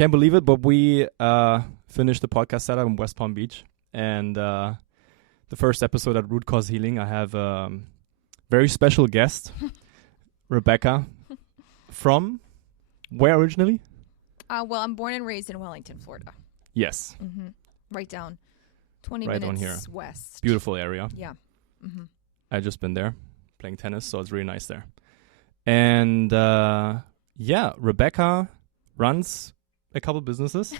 can't believe it, but we finished the podcast setup in West Palm Beach. And the first episode at Root Cause Healing, I have a very special guest, Rebecca, from where originally? Well, I'm born and raised in Wellington, Florida. Yes. Mm-hmm. Right down 20 right minutes on here. west. Beautiful area. Yeah. Mm-hmm. I've just been there playing tennis, so it's really nice there. And Rebecca runs a couple businesses.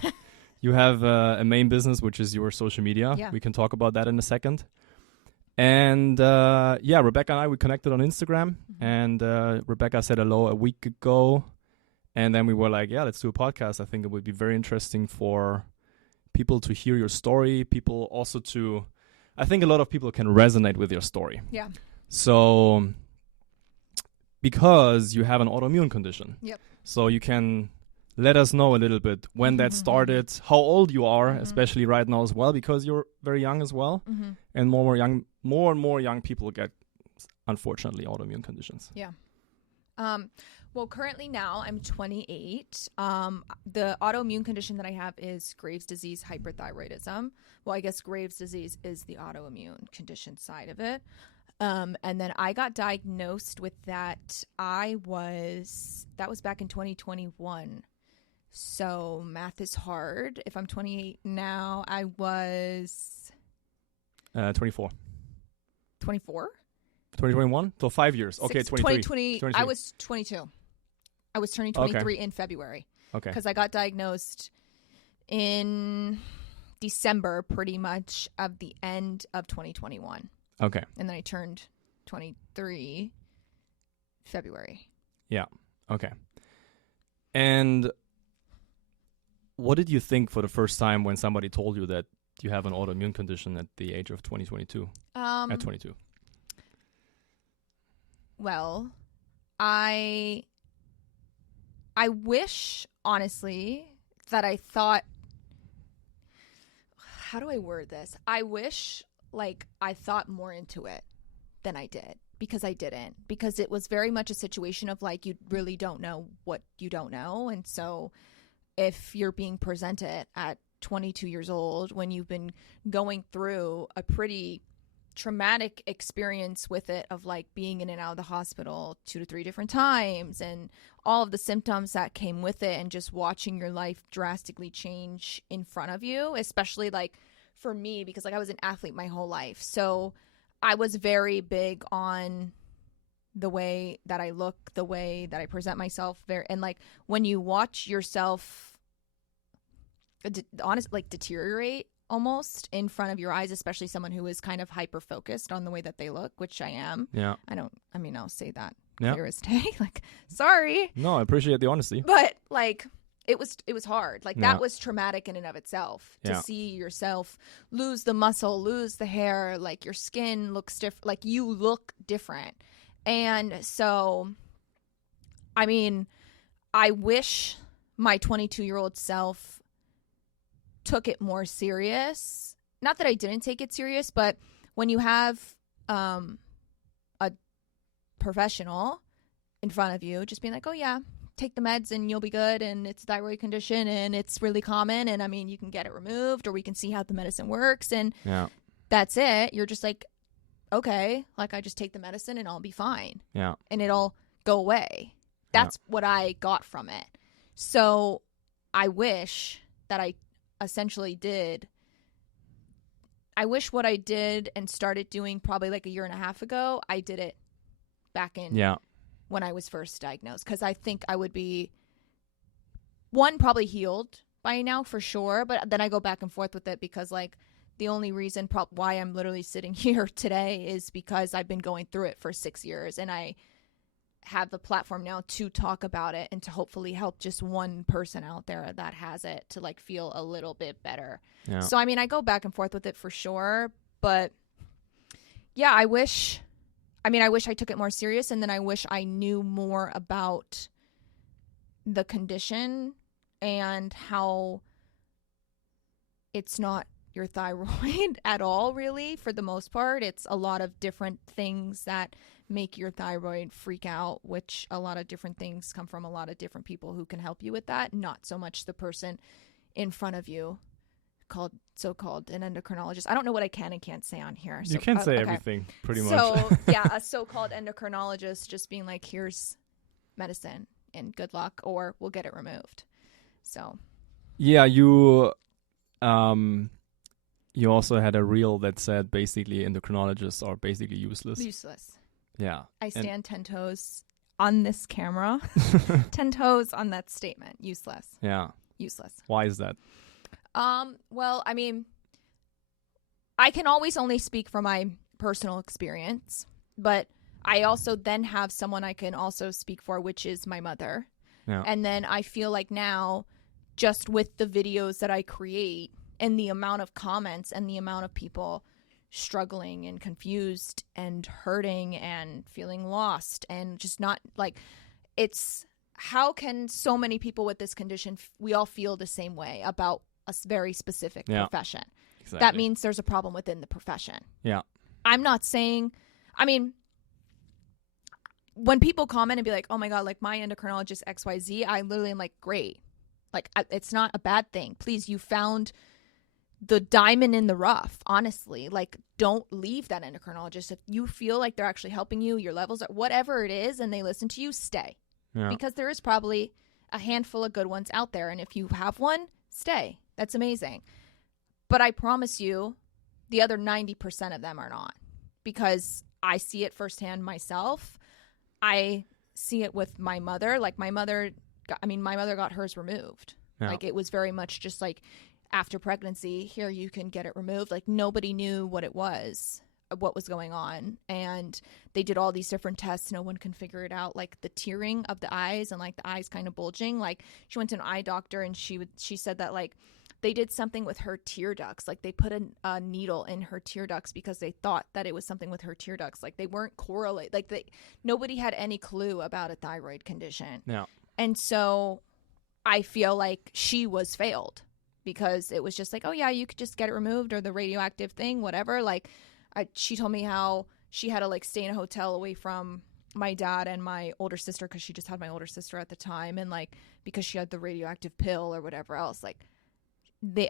You have a main business, which is your social media. Yeah. We can talk about that in a second. And Rebecca and I, we connected on Instagram. Mm-hmm. And Rebecca said hello a week ago. And then we were like, yeah, let's do a podcast. I think it would be very interesting for people to hear your story. People also I think a lot of people can resonate with your story. Yeah. So, because you have an autoimmune condition. Yep. So you can let us know a little bit when that started, how old you are, especially right now as well, because you're very young as well. Mm-hmm. And more and more young people get, unfortunately, autoimmune conditions. Yeah. Well, currently now I'm 28. The autoimmune condition that I have is Graves' disease hyperthyroidism. Well, I guess Graves' disease is the autoimmune condition side of it. And then I got diagnosed with that. That was back in 2021. So math is hard. If I'm 28 now, I was 24. 24? 2021? So 5 years. Okay, 23. 2020. I was 22. I was turning 23 in February. Okay. Because I got diagnosed in December, pretty much, of the end of 2021. Okay. And then I turned 23 February. Yeah. Okay. And what did you think for the first time when somebody told you that you have an autoimmune condition at the age of 22? At 22. Well, I wish, honestly, that I thought, how do I word this? I wish, I thought more into it than I did, because I didn't. Because it was very much a situation of, you really don't know what you don't know. And so if you're being presented at 22 years old, when you've been going through a pretty traumatic experience with it, of being in and out of the hospital 2 to 3 different times, and all of the symptoms that came with it, and just watching your life drastically change in front of you, especially for me, because I was an athlete my whole life. So I was very big on the way that I look, the way that I present myself, and when you watch yourself deteriorate almost in front of your eyes, especially someone who is kind of hyper focused on the way that they look, which I am. Yeah. I'll say that clear as day. Sorry. No, I appreciate the honesty. But it was hard. That was traumatic in and of itself, to see yourself lose the muscle, lose the hair, your skin looks different, you look different. And so, I wish my 22-year-old self took it more serious. Not that I didn't take it serious, but when you have a professional in front of you just being like, oh yeah, take the meds and you'll be good, and it's a thyroid condition and it's really common, and you can get it removed, or we can see how the medicine works, and that's it. You're just like, okay, I just take the medicine and I'll be fine. Yeah. And it'll go away. That's what I got from it. So I wish that I essentially did. I wish what I did and started doing probably a year and a half ago, I did it back in when I was first diagnosed, because I think I would be, one, probably healed by now for sure, but then I go back and forth with it, because the only reason why I'm literally sitting here today is because I've been going through it for 6 years, and I have the platform now to talk about it and to hopefully help just one person out there that has it to feel a little bit better. Yeah. So I go back and forth with it for sure, but yeah, I wish I took it more serious, and then I wish I knew more about the condition and how it's not your thyroid at all, really. For the most part, it's a lot of different things that make your thyroid freak out, which a lot of different things come from a lot of different people who can help you with that. Not so much the person in front of you so-called an endocrinologist. I don't know what I can and can't say on here. You can say everything pretty much. So yeah, a so-called endocrinologist just being like, here's medicine and good luck, or we'll get it removed. So yeah, you also had a reel that said basically endocrinologists are basically useless. Yeah. I stand 10 toes on this camera. 10 toes on that statement. Useless. Yeah. Useless. Why is that? Well, I mean, I can always only speak from my personal experience, but I also then have someone I can also speak for, which is my mother. Yeah. And then I feel like now, just with the videos that I create and the amount of comments and the amount of people struggling and confused and hurting and feeling lost and just not like, it's how can so many people with this condition, we all feel the same way about a very specific profession. Exactly. That means there's a problem within the profession. Yeah. I'm not saying, I mean, when people comment and be like, oh my God, like my endocrinologist XYZ, I literally am like, great. Like, it's not a bad thing. Please, you found the diamond in the rough, honestly. Like, don't leave that endocrinologist. If you feel like they're actually helping you, your levels, whatever it is, and they listen to you, stay. Yeah. Because there is probably a handful of good ones out there. And if you have one, stay. That's amazing. But I promise you, the other 90% of them are not. Because I see it firsthand myself. I see it with my mother. Like, my mother got hers removed. Yeah. Like, it was very much just like, after pregnancy, here, you can get it removed. Like, nobody knew what it was, what was going on. And they did all these different tests. No one can figure it out. Like, the tearing of the eyes and, like, the eyes kind of bulging. Like, she went to an eye doctor and she said that, like, they did something with her tear ducts. Like, they put a needle in her tear ducts because they thought that it was something with her tear ducts. Like, they weren't correlated. Like, nobody had any clue about a thyroid condition. Yeah. And so I feel like she was failed because it was just like, oh yeah, you could just get it removed, or the radioactive thing, whatever. Like, she told me how she had to like stay in a hotel away from my dad and my older sister because she just had my older sister at the time, and like because she had the radioactive pill or whatever else. Like,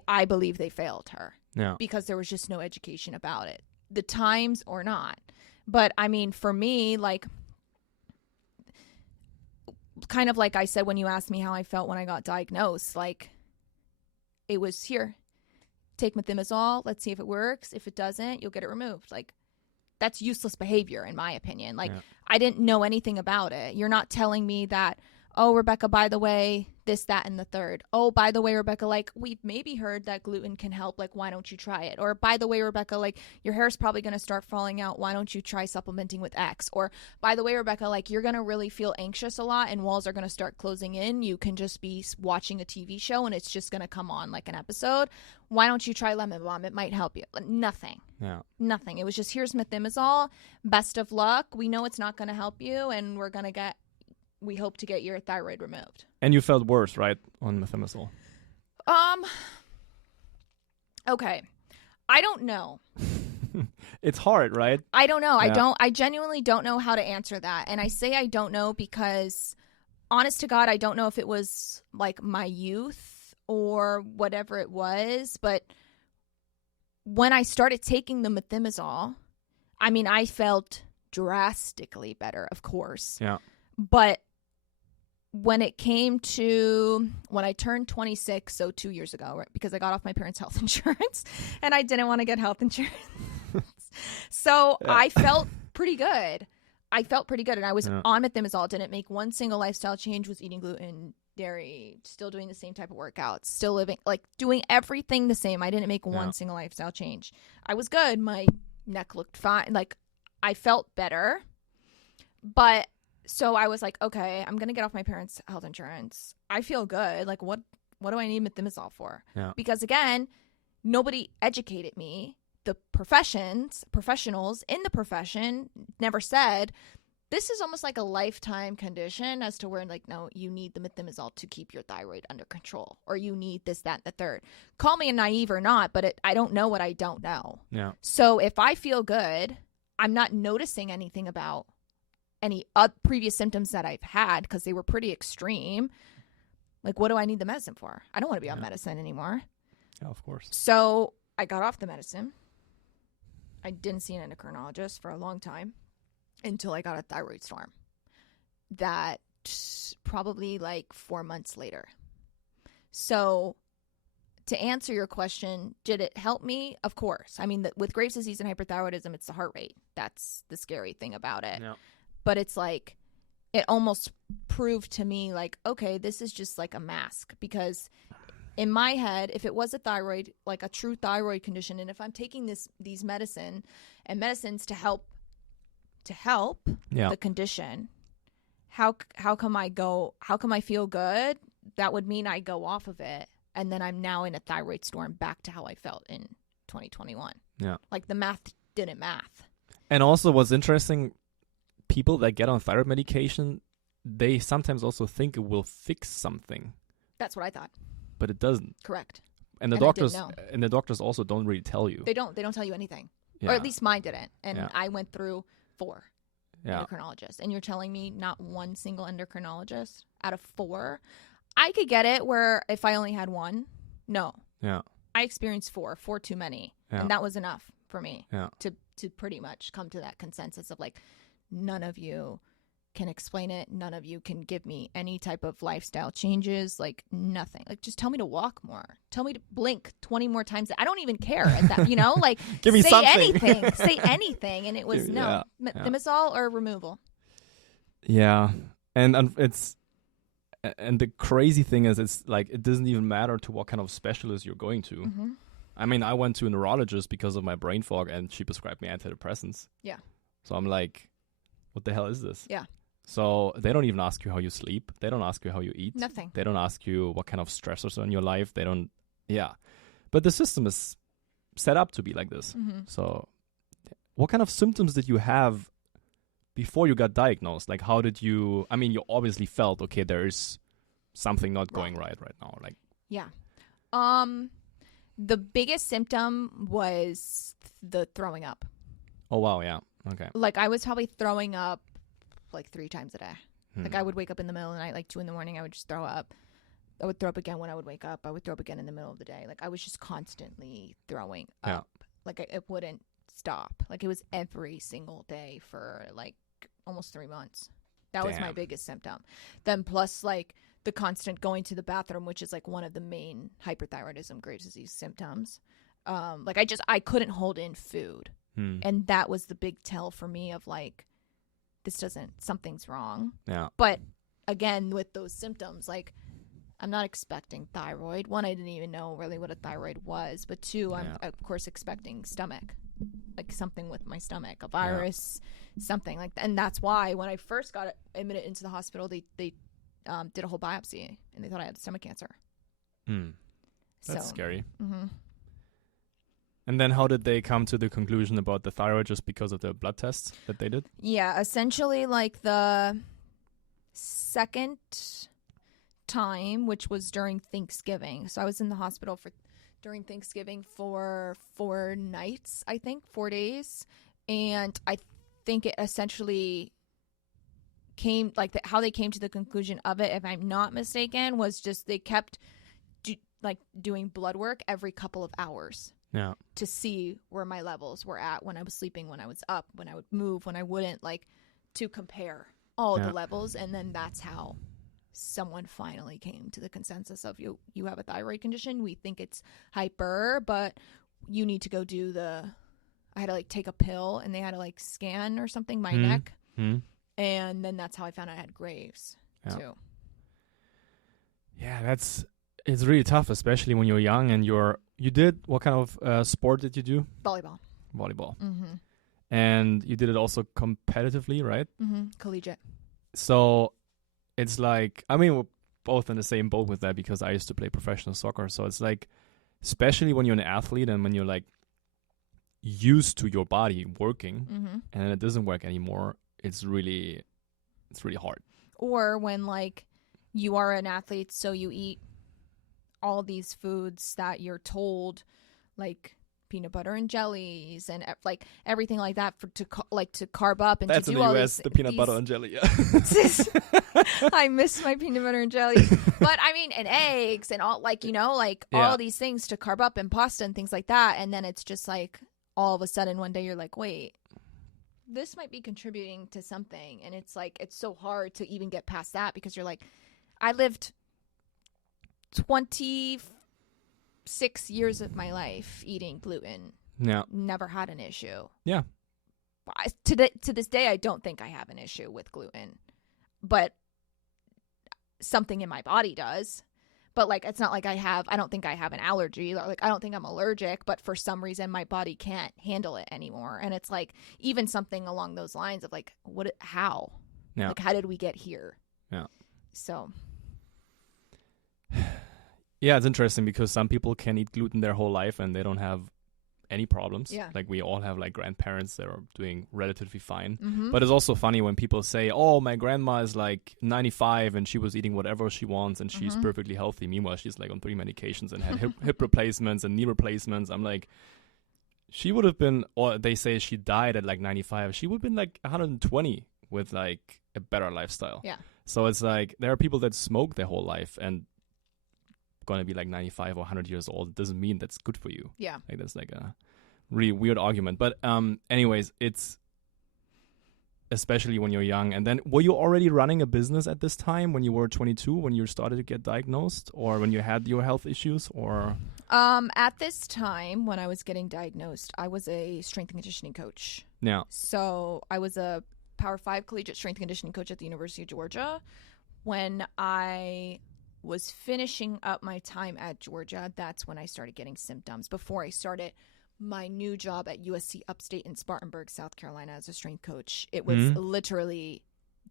I believe they failed her. Yeah. Because there was just no education about it, the times or not. But I mean, for me, like, kind of like I said when you asked me how I felt when I got diagnosed, like, it was, here, take methimazole, let's see if it works. If it doesn't, you'll get it removed. Like, that's useless behavior in my opinion. Like, I didn't know anything about it. You're not telling me that, oh, Rebecca, by the way, this, that, and the third. Oh, by the way, Rebecca, like, we've maybe heard that gluten can help. Like, why don't you try it? Or, by the way, Rebecca, like, your hair's probably going to start falling out. Why don't you try supplementing with X? Or, by the way, Rebecca, like, you're going to really feel anxious a lot and walls are going to start closing in. You can just be watching a TV show and it's just going to come on like an episode. Why don't you try lemon balm? It might help you. Nothing. Yeah. Nothing. It was just, here's methimazole. Best of luck. We know it's not going to help you, and we hope to get your thyroid removed. And you felt worse, right, on methimazole? Okay. I don't know. It's hard, right? I don't know. Yeah. I genuinely don't know how to answer that. And I say I don't know because, honest to God, I don't know if it was like my youth or whatever it was. But when I started taking the methimazole, I mean, I felt drastically better, of course. Yeah. But when it came to when I turned 26, so 2 years ago, right, because I got off my parents' health insurance and I didn't want to get health insurance. So yeah. I felt pretty good. And I was on methimazole, didn't make one single lifestyle change, was eating gluten, dairy, still doing the same type of workouts, still living, like doing everything the same. I didn't make one single lifestyle change. I was good. My neck looked fine. Like, I felt better. But so I was like, okay, I'm going to get off my parents' health insurance. I feel good. Like, what do I need methimazole for? Yeah. Because again, nobody educated me. The professionals in the profession never said, this is almost like a lifetime condition as to where, like, no, you need the methimazole to keep your thyroid under control, or you need this, that, and the third. Call me a naive or not, but I don't know what I don't know. Yeah. So if I feel good, I'm not noticing anything about any previous symptoms that I've had because they were pretty extreme. Like, what do I need the medicine for? I don't want to be on medicine anymore. Yeah, of course. So I got off the medicine. I didn't see an endocrinologist for a long time until I got a thyroid storm. That probably like 4 months later. So to answer your question, did it help me? Of course. I mean, with Graves' disease and hyperthyroidism, it's the heart rate. That's the scary thing about it. Yeah. But it's like, it almost proved to me like, okay, this is just like a mask, because in my head, if it was a thyroid, like a true thyroid condition, and if I'm taking these medicines to help the condition, how come I feel good? That would mean I go off of it, and then I'm now in a thyroid storm back to how I felt in 2021. Yeah. Like the math didn't math. And also what's interesting, people that get on thyroid medication, they sometimes also think it will fix something. That's what I thought. But it doesn't. Correct. And the doctors also don't really tell you. They don't tell you anything. Yeah. Or at least mine didn't. And I went through 4 endocrinologists. And you're telling me not one single endocrinologist out of 4? I could get it where if I only had 1. No. Yeah. I experienced 4 too many. Yeah. And that was enough for me to pretty much come to that consensus of like, none of you can explain it. None of you can give me any type of lifestyle changes, like nothing. Like, just tell me to walk more. Tell me to blink 20 more times. I don't even care at that, like give me say something. anything, say anything. And it was thimerosal or removal. Yeah. And the crazy thing is, it's like, it doesn't even matter to what kind of specialist you're going to. Mm-hmm. I mean, I went to a neurologist because of my brain fog, and she prescribed me antidepressants. Yeah. So I'm like, what the hell is this? Yeah. So they don't even ask you how you sleep. They don't ask you how you eat. Nothing. They don't ask you what kind of stressors are in your life. They don't. Yeah. But the system is set up to be like this. Mm-hmm. So what kind of symptoms did you have before you got diagnosed? Like, how did you, I mean, you obviously felt, okay, there is something not going right now. Like, yeah. The biggest symptom was the throwing up. oh, wow. Yeah. Okay. Like, I was probably throwing up like 3 times a day. Like, I would wake up in the middle of the night, like 2 a.m, I would just throw up. I would throw up again when I would wake up. I would throw up again in the middle of the day. Like, I was just constantly throwing up. Like, it wouldn't stop. Like, it was every single day for like almost 3 months. That was my biggest symptom. Then plus like the constant going to the bathroom, which is like one of the main hyperthyroidism Graves' disease symptoms. Like, I couldn't hold in food. And that was the big tell for me of like, something's wrong. Yeah. But again, with those symptoms, like, I'm not expecting thyroid. 1, I didn't even know really what a thyroid was. But 2, I'm of course expecting stomach, like something with my stomach, a virus, something like that. And that's why when I first got admitted into the hospital, they did a whole biopsy and they thought I had stomach cancer. That's scary. Mm-hmm. And then how did they come to the conclusion about the thyroid, just because of the blood tests that they did? Yeah, essentially like the second time, which was during Thanksgiving. So I was in the hospital during Thanksgiving for 4 nights, I think, 4 days. And I think it essentially came, like how they came to the conclusion of it, if I'm not mistaken, was just they kept doing blood work every couple of hours. Yeah. To see where my levels were at when I was sleeping, when I was up, when I would move, when I wouldn't, like, to compare all the levels. And then that's how someone finally came to the consensus of you have a thyroid condition. We think it's hyper, but you need to go do I had to like take a pill and they had to like scan or something my neck. And then that's how I found out I had Graves too. Yeah, it's really tough, especially when you're young and you did, what kind of sport did you do? Volleyball. Mm-hmm. And you did it also competitively, right? Mm-hmm. Collegiate. So it's like, I mean, we're both in the same boat with that, because I used to play professional soccer. So it's like, especially when you're an athlete and when you're like used to your body working and it doesn't work anymore, it's really hard. Or when like you are an athlete, so you eat all these foods that you're told like peanut butter and jellies and like everything like that to carb up and that's to do in the all US, the peanut butter and jelly. Yeah. I miss my peanut butter and jelly. But I mean, and eggs and all, like, you know, like all these things to carb up and pasta and things like that. And then it's just like all of a sudden one day you're like, wait, this might be contributing to something. And it's like, it's so hard to even get past that because you're like, I lived 26 years of my life eating gluten. Yeah. Never had an issue. Yeah. To this day, I don't think I have an issue with gluten, but something in my body does. But like, it's not like I don't think I have an allergy. Like, I don't think I'm allergic, but for some reason my body can't handle it anymore. And it's like, even something along those lines of like, how? Yeah. Like, how did we get here? Yeah. So. Yeah, it's interesting because some people can eat gluten their whole life and they don't have any problems. Yeah. Like we all have like grandparents that are doing relatively fine. Mm-hmm. But it's also funny when people say, oh, my grandma is like 95 and she was eating whatever she wants and she's perfectly healthy. Meanwhile, she's like on 3 medications and had hip replacements and knee replacements. I'm like, she would have been, or they say she died at like 95. She would have been like 120 with like a better lifestyle. Yeah. So it's like there are people that smoke their whole life and going to be like 95 or 100 years old. It doesn't mean that's good for you. Yeah. Like that's like a really weird argument. But anyways, it's especially when you're young. And then were you already running a business at this time when you were 22, when you started to get diagnosed, or when you had your health issues, or? At this time when I was getting diagnosed, I was a strength and conditioning coach. Yeah. So I was a Power 5 collegiate strength and conditioning coach at the University of Georgia. When I was finishing up my time at Georgia, that's when I started getting symptoms. Before I started my new job at USC Upstate in Spartanburg, South Carolina as a strength coach, it was literally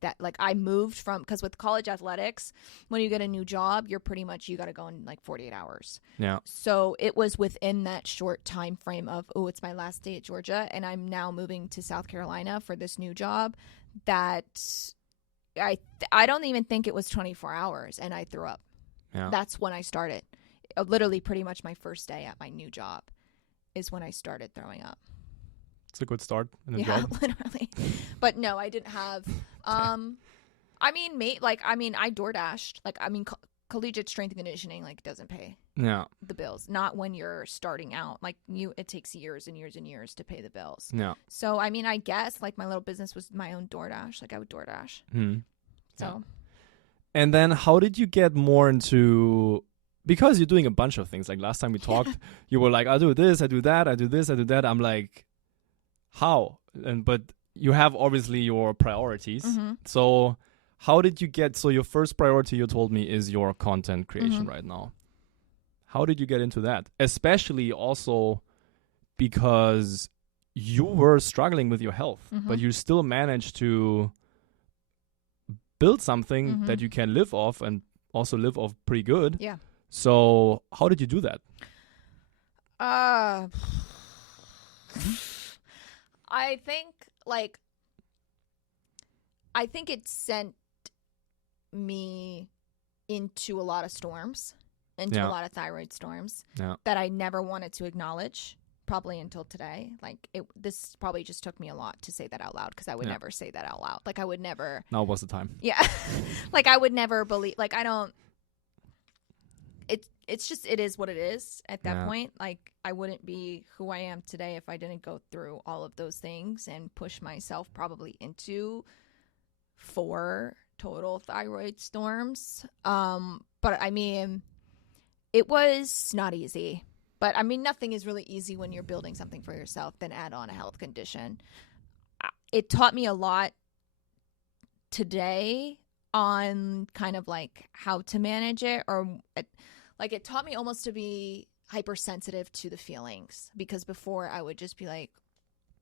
that, like, I moved from, because with college athletics, when you get a new job, you're pretty much, you got to go in like 48 hours. Yeah. So it was within that short time frame of, oh, it's my last day at Georgia and I'm now moving to South Carolina for this new job, that I don't even think it was 24 hours and I threw up. Yeah. That's when I started. Literally pretty much my first day at my new job is when I started throwing up. It's a good start in the Yeah, job. literally. But no, I didn't have I DoorDashed. Like, I mean, collegiate strength and conditioning, like, doesn't pay the bills. Not when you're starting out. Like, it takes years and years and years to pay the bills. Yeah. So, I mean, I guess, like, my little business was my own DoorDash. Like, I would DoorDash. So. Yeah. And then how did you get more into, because you're doing a bunch of things. Like, last time we talked, you were like, I do this, I do that, I do this, I do that. I'm like, how? But you have obviously your priorities. So how did you get, so your first priority, you told me, is your content creation right now. How did you get into that? Especially also because you were struggling with your health, but you still managed to build something that you can live off and also live off pretty good. Yeah. So how did you do that? I think it sent me into a lot of storms, into a lot of thyroid storms that I never wanted to acknowledge, probably until today. Like, this probably just took me a lot to say that out loud, because I would never say that out loud. Like, I would never. Now was the time. Yeah. Like, I would never believe, like, I don't. It's just, it is what it is at that point. Like, I wouldn't be who I am today if I didn't go through all of those things and push myself probably into 4 total thyroid storms. But I mean, it was not easy. But I mean, nothing is really easy when you're building something for yourself, then add on a health condition. It taught me a lot today on kind of like how to manage it, or like, it taught me almost to be hypersensitive to the feelings, because before I would just be like,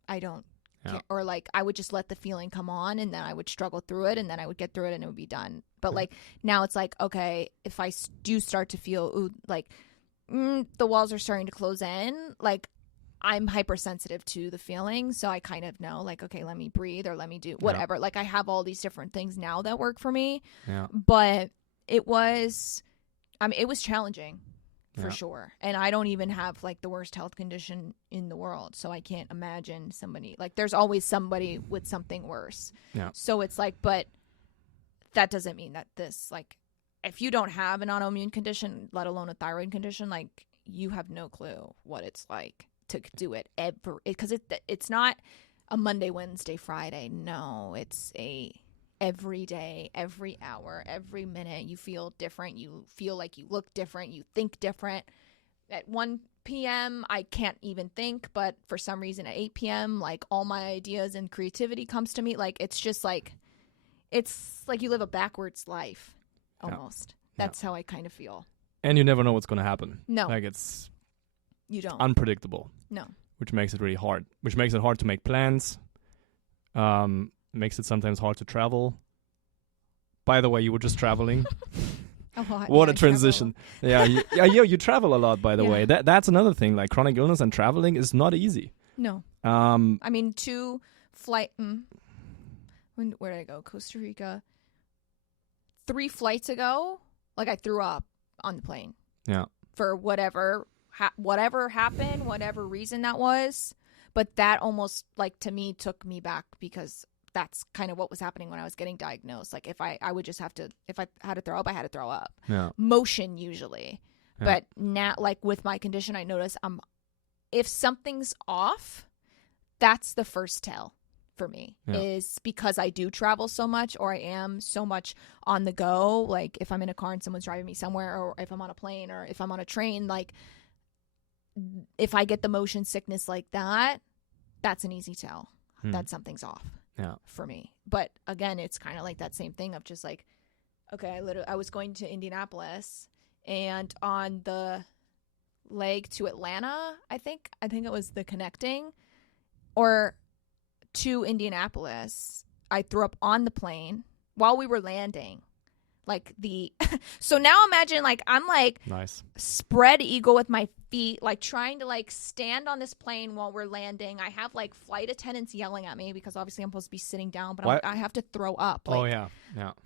I don't care, or like I would just let the feeling come on and then I would struggle through it and then I would get through it and it would be done. But like now it's like, okay, if I do start to feel like the walls are starting to close in, like, I'm hypersensitive to the feeling, so I kind of know, like, okay, let me breathe, or let me do whatever. Like, I have all these different things now that work for me. But it was challenging. for sure. And I don't even have like the worst health condition in the world. So I can't imagine somebody like there's always somebody with something worse. Yeah. So it's like, but that doesn't mean that this, like, if you don't have an autoimmune condition, let alone a thyroid condition, like you have no clue what it's like to do it ever. Because it's not a Monday, Wednesday, Friday. No, it's a every day, every hour, every minute. You feel different. You feel like you look different. You think different. At 1 p.m., I can't even think, but for some reason at 8 p.m., like all my ideas and creativity comes to me. Like it's just like, it's like you live a backwards life almost. That's how I kind of feel. And you never know what's going to happen. No. Like it's you don't. Unpredictable. No. Which makes it really hard. Which makes it hard to make plans. Makes it sometimes hard to travel. By the way, you were just traveling. What a transition. You travel a lot, by the way. That's another thing. Like chronic illness and traveling is not easy. No. I mean, 2 flight. Where did I go? Costa Rica. 3 flights ago, like I threw up on the plane. Yeah. For whatever happened, whatever reason that was. But that almost, like, to me, took me back because that's kind of what was happening when I was getting diagnosed. Like, if I would just have to, if I had to throw up, I had to throw up. Yeah. Motion usually. Yeah. But now, like, with my condition, I notice if something's off, that's the first tell for me is because I do travel so much or I am so much on the go. Like, if I'm in a car and someone's driving me somewhere or if I'm on a plane or if I'm on a train, like, if I get the motion sickness like that, that's an easy tell that something's off for me. But again, it's kind of like that same thing of just like, okay, I was going to Indianapolis and on the leg to Atlanta, I think it was the connecting or to Indianapolis, I threw up on the plane while we were landing. Like so now imagine like I'm like nice spread eagle with my feet, like trying to like stand on this plane while we're landing. I have like flight attendants yelling at me because obviously I'm supposed to be sitting down, but I have to throw up. Like,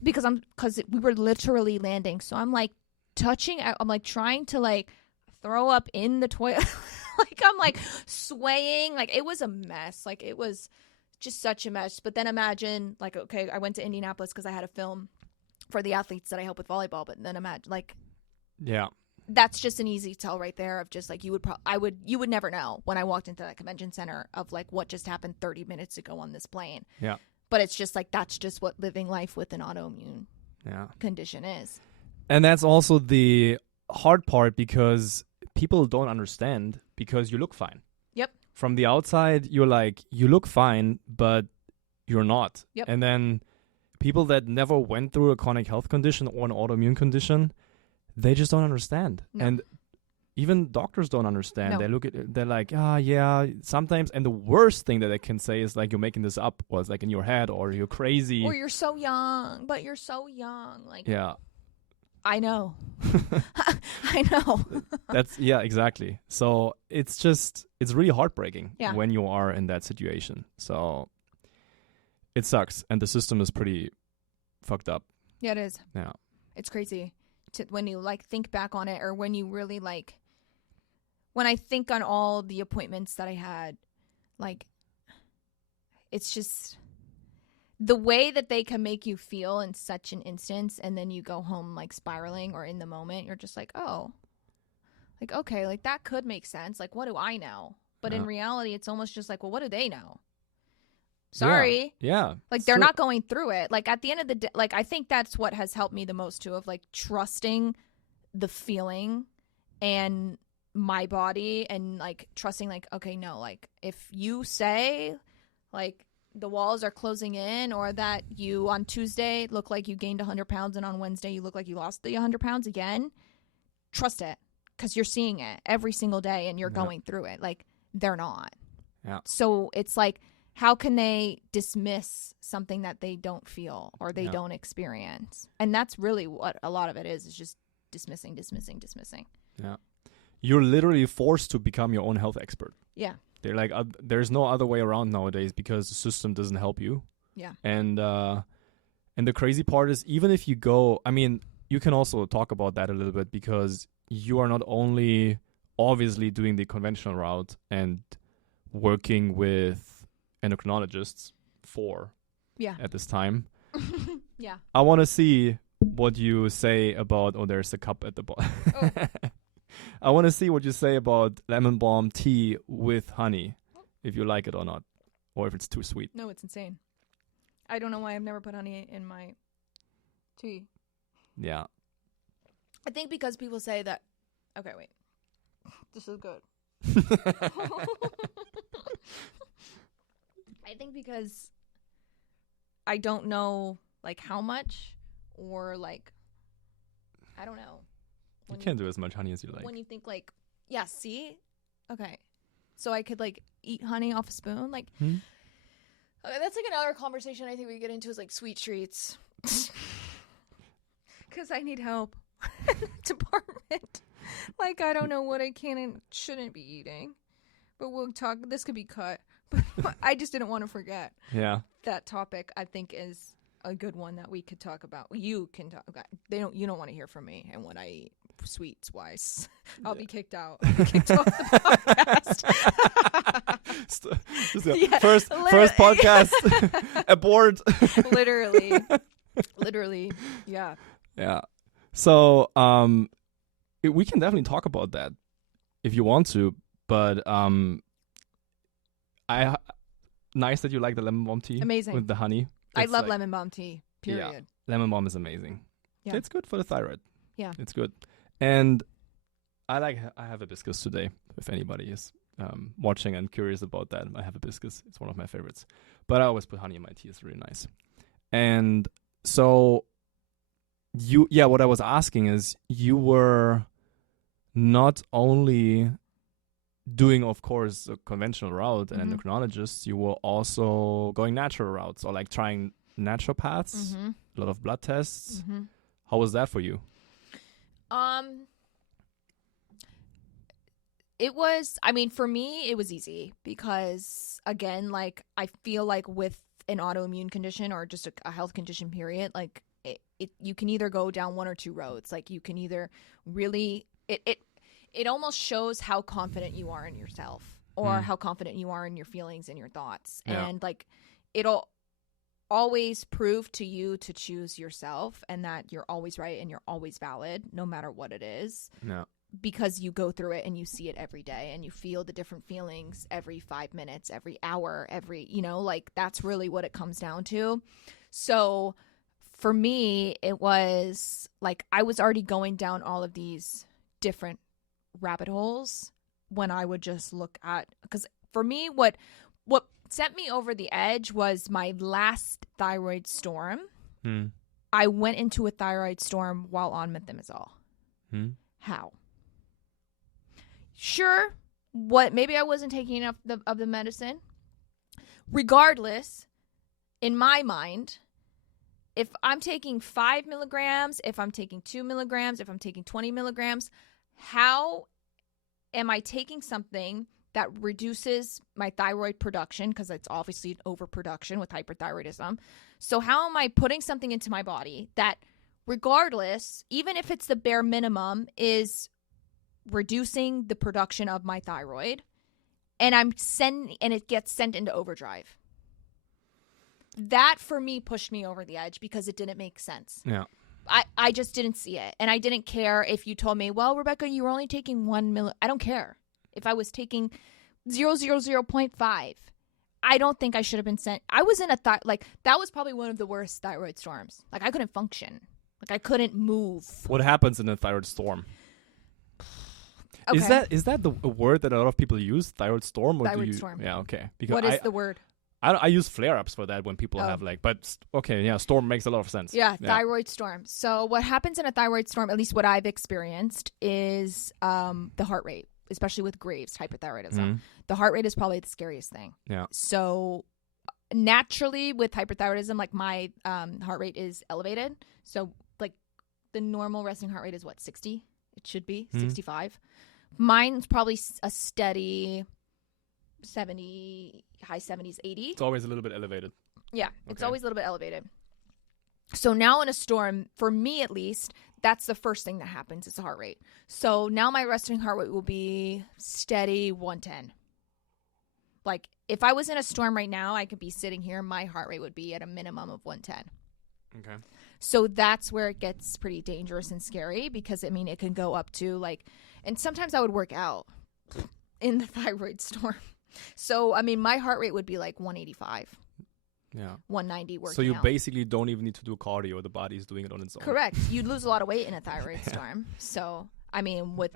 because we were literally landing. So I'm like I'm like trying to like throw up in the toilet. Like I'm like swaying. Like it was a mess. Like it was just such a mess. But then imagine like, okay, I went to Indianapolis because I had a film for the athletes that I help with volleyball, but then imagine like, that's just an easy tell right there of just like you would never know when I walked into that convention center of like what just happened 30 minutes ago on this plane. Yeah. But it's just like that's just what living life with an autoimmune condition is. And that's also the hard part because people don't understand because you look fine. Yep. From the outside, you're like, you look fine, but you're not. Yep. And then people that never went through a chronic health condition or an autoimmune condition, they just don't understand. No. And even doctors don't understand. No. They're like, yeah, sometimes. And the worst thing that they can say is like, you're making this up, or it's like in your head, or you're crazy. Or you're so young, but you're so young. Like, yeah. I know. I know. Exactly. So it's really heartbreaking when you are in that situation. So it sucks. And the system is pretty fucked up. Yeah, it is. Yeah. It's crazy when you like think back on it, or when you really like, when I think on all the appointments that I had, like, it's just the way that they can make you feel in such an instance, and then you go home like spiraling, or in the moment you're just like, oh, like, okay, like that could make sense. Like, what do I know? But in reality, it's almost just like, well, what do they know? Sorry. Yeah. Like, they're not going through it. Like, at the end of the day, like, I think that's what has helped me the most too, of like trusting the feeling and my body, and like trusting like, okay, no, like if you say like the walls are closing in, or that you on Tuesday look like you gained 100 pounds and on Wednesday you look like you lost the 100 pounds again, trust it, because you're seeing it every single day and you're going through it. Like, they're not. Yeah. So it's like, how can they dismiss something that they don't feel or they don't experience? And that's really what a lot of it is just dismissing. Yeah. You're literally forced to become your own health expert. Yeah. They're like, there's no other way around nowadays because the system doesn't help you. Yeah. And the crazy part is, even if you go, I mean, you can also talk about that a little bit, because you are not only obviously doing the conventional route and working with endocrinologists at this time. Yeah. I want to see what you say about, there's a cup at the bottom. Oh. I want to see what you say about lemon balm tea with honey, if you like it or not, or if it's too sweet. No, it's insane. I don't know why I've never put honey in my tea. Yeah. I think because people say that. Okay, wait. This is good. I think because I don't know, like, how much, or, like, I don't know. You can't do as much honey as you like. When you think, like, yeah, see? Okay. So I could, like, eat honey off a spoon? Like, okay, that's, like, another conversation I think we get into is, like, sweet treats. Because I need help in the department. Like, I don't know what I can and shouldn't be eating. But we'll talk. This could be cut. But I just didn't want to forget. Yeah. That topic, I think, is a good one that we could talk about. You can talk about. You don't want to hear from me and what I eat sweets wise. I'll be kicked out. I'll be kicked off the podcast. First podcast abort. Literally. Yeah. Yeah. So we can definitely talk about that if you want to, but nice that you like the lemon balm tea. Amazing. With the honey. I love lemon balm tea. Period. Yeah. Lemon balm is amazing. Yeah. It's good for the thyroid. Yeah. It's good. And I have hibiscus today, if anybody is watching and curious about that. I have hibiscus. It's one of my favorites. But I always put honey in my tea. It's really nice. And so what I was asking is, you were not only doing, of course, a conventional route and endocrinologists, you were also going natural routes, or like trying naturopaths, a lot of blood tests. How was that for you? It was, I mean, for me, it was easy because, again, like, I feel like with an autoimmune condition or just a health condition, period, like, you can either go down one or two roads. Like, you can either really, it almost shows how confident you are in yourself, or how confident you are in your feelings and your thoughts. Yeah. And, like, it'll always prove to you to choose yourself, and that you're always right and you're always valid, no matter what it is. No. Because you go through it and you see it every day, and you feel the different feelings every 5 minutes, every hour, like, that's really what it comes down to. So for me, it was like I was already going down all of these different rabbit holes when I would just look at, because for me, what sent me over the edge was my last thyroid storm. I went into a thyroid storm while on methimazole. How? Sure, maybe I wasn't taking enough of the medicine. Regardless, in my mind, if I'm taking 5 milligrams, if I'm taking 2 milligrams, if I'm taking 20 milligrams, how am I taking something that reduces my thyroid production, because it's obviously an overproduction with hyperthyroidism. So how am I putting something into my body that, regardless, even if it's the bare minimum, is reducing the production of my thyroid, and it gets sent into overdrive? That for me pushed me over the edge because it didn't make sense. Yeah. I just didn't see it. And I didn't care if you told me, well, Rebecca, you were only taking 1 milli. I don't care. If I was taking 0.005, I don't think I should have been sent. I was in that was probably one of the worst thyroid storms. Like, I couldn't function. Like, I couldn't move. What happens in a thyroid storm? Okay. Is that a word that a lot of people use? Thyroid storm? Or thyroid storm. Yeah, okay. Because what is the word? I use flare-ups for that when people have storm makes a lot of sense. Yeah, thyroid storm. So what happens in a thyroid storm, at least what I've experienced, is the heart rate, especially with Graves' hyperthyroidism. The heart rate is probably the scariest thing. Yeah. So naturally with hyperthyroidism, like, my heart rate is elevated. So, like, the normal resting heart rate is 60? It should be 65. Mine's probably a steady 70, high 70s, 80. It's always a little bit elevated. Yeah, it's always a little bit elevated. So now in a storm, for me at least, that's the first thing that happens is the heart rate. So now my resting heart rate will be steady 110. Like if I was in a storm right now, I could be sitting here. My heart rate would be at a minimum of 110. Okay. So that's where it gets pretty dangerous and scary because, I mean, it can go up to like, and sometimes I would work out in the thyroid storm. So, I mean, my heart rate would be like 185. Yeah. 190 working So you out. Basically don't even need to do cardio. The body's doing it on its own. Correct. You'd lose a lot of weight in a thyroid storm. So, I mean, with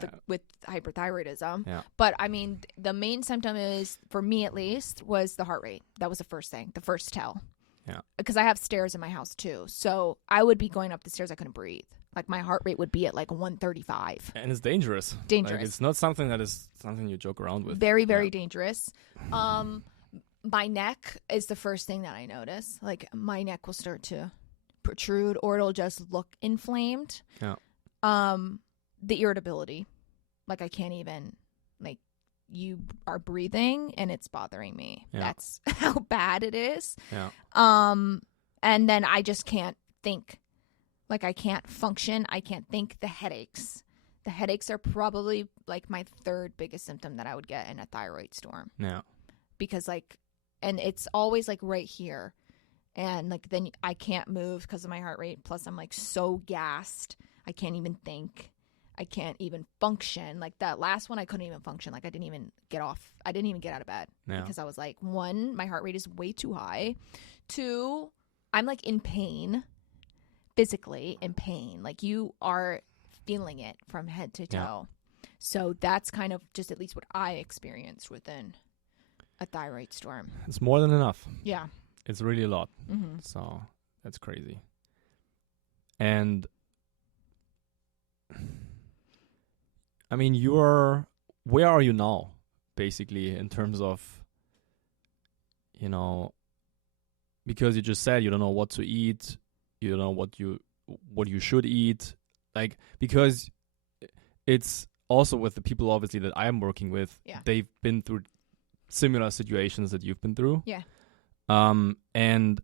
hyperthyroidism. Yeah. But, I mean, the main symptom is, for me at least, was the heart rate. That was the first thing, the first tell. Yeah. Because I have stairs in my house, too. So I would be going up the stairs. I couldn't breathe. Like, my heart rate would be at, like, 135. And it's dangerous. Dangerous. Like, it's not something that is something you joke around with. Very, very dangerous. My neck is the first thing that I notice. Like, my neck will start to protrude or it'll just look inflamed. Yeah. The irritability. Like, I can't even, like, you are breathing and it's bothering me. Yeah. That's how bad it is. Yeah. And then I just can't think. Like, I can't function. I can't think. The headaches. The headaches are probably, like, my third biggest symptom that I would get in a thyroid storm. Yeah. Because, like, and it's always, like, right here. And, like, then I can't move because of my heart rate. Plus, I'm, like, so gassed. I can't even think. I can't even function. Like, that last one, I couldn't even function. Like, I didn't even get out of bed. Yeah. Because I was like, 1, my heart rate is way too high. 2, I'm, like, in pain. Physically in pain. Like, you are feeling it from head to toe. Yeah. So that's kind of just at least what I experienced within a thyroid storm. It's more than enough. Yeah. It's really a lot. Mm-hmm. So that's crazy. And I mean, where are you now, basically, in terms of, you know, because you just said you don't know what to eat, you don't know what you should eat, like, because it's also with the people, obviously, that I am working with, they've been through similar situations that you've been through. Yeah. And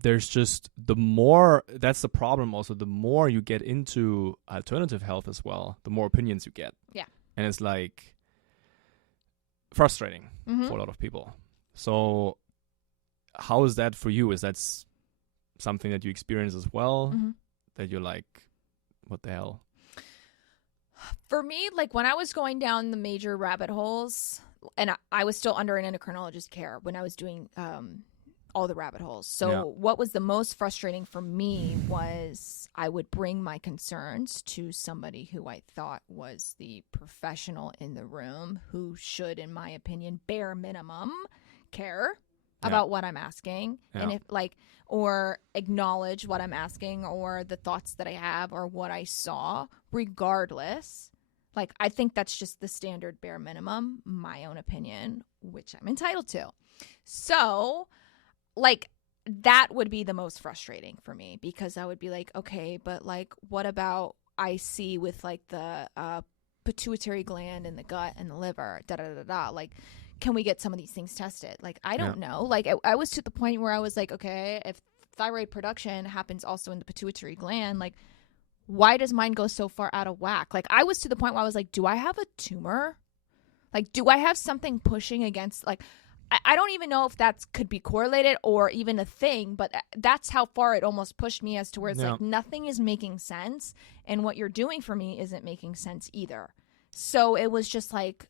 there's just that's the problem also, the more you get into alternative health as well, the more opinions you get. Yeah. And it's like frustrating mm-hmm. for a lot of people. So how is that for you? Is that something that you experience as well? Mm-hmm. That you're like, what the hell? For me, like, when I was going down the major rabbit holes, and I was still under an endocrinologist care when I was doing all the rabbit holes. So what was the most frustrating for me was I would bring my concerns to somebody who I thought was the professional in the room, who should, in my opinion, bare minimum care about what I'm asking, and if, like, or acknowledge what I'm asking or the thoughts that I have or what I saw, regardless. Like, I think that's just the standard bare minimum, my own opinion, which I'm entitled to. So, like, that would be the most frustrating for me, because I would be like, okay, but, like, what about I see with, like, the pituitary gland in the gut and the liver, da-da-da-da, like, can we get some of these things tested? Like, I don't know. Like, I was to the point where I was like, okay, if thyroid production happens also in the pituitary gland, like, why does mine go so far out of whack? Like, I was to the point where I was like, do I have a tumor? Like, do I have something pushing against, like, I don't even know if that could be correlated or even a thing, but that's how far it almost pushed me, as to where it's like, nothing is making sense, and what you're doing for me isn't making sense either. So it was just like,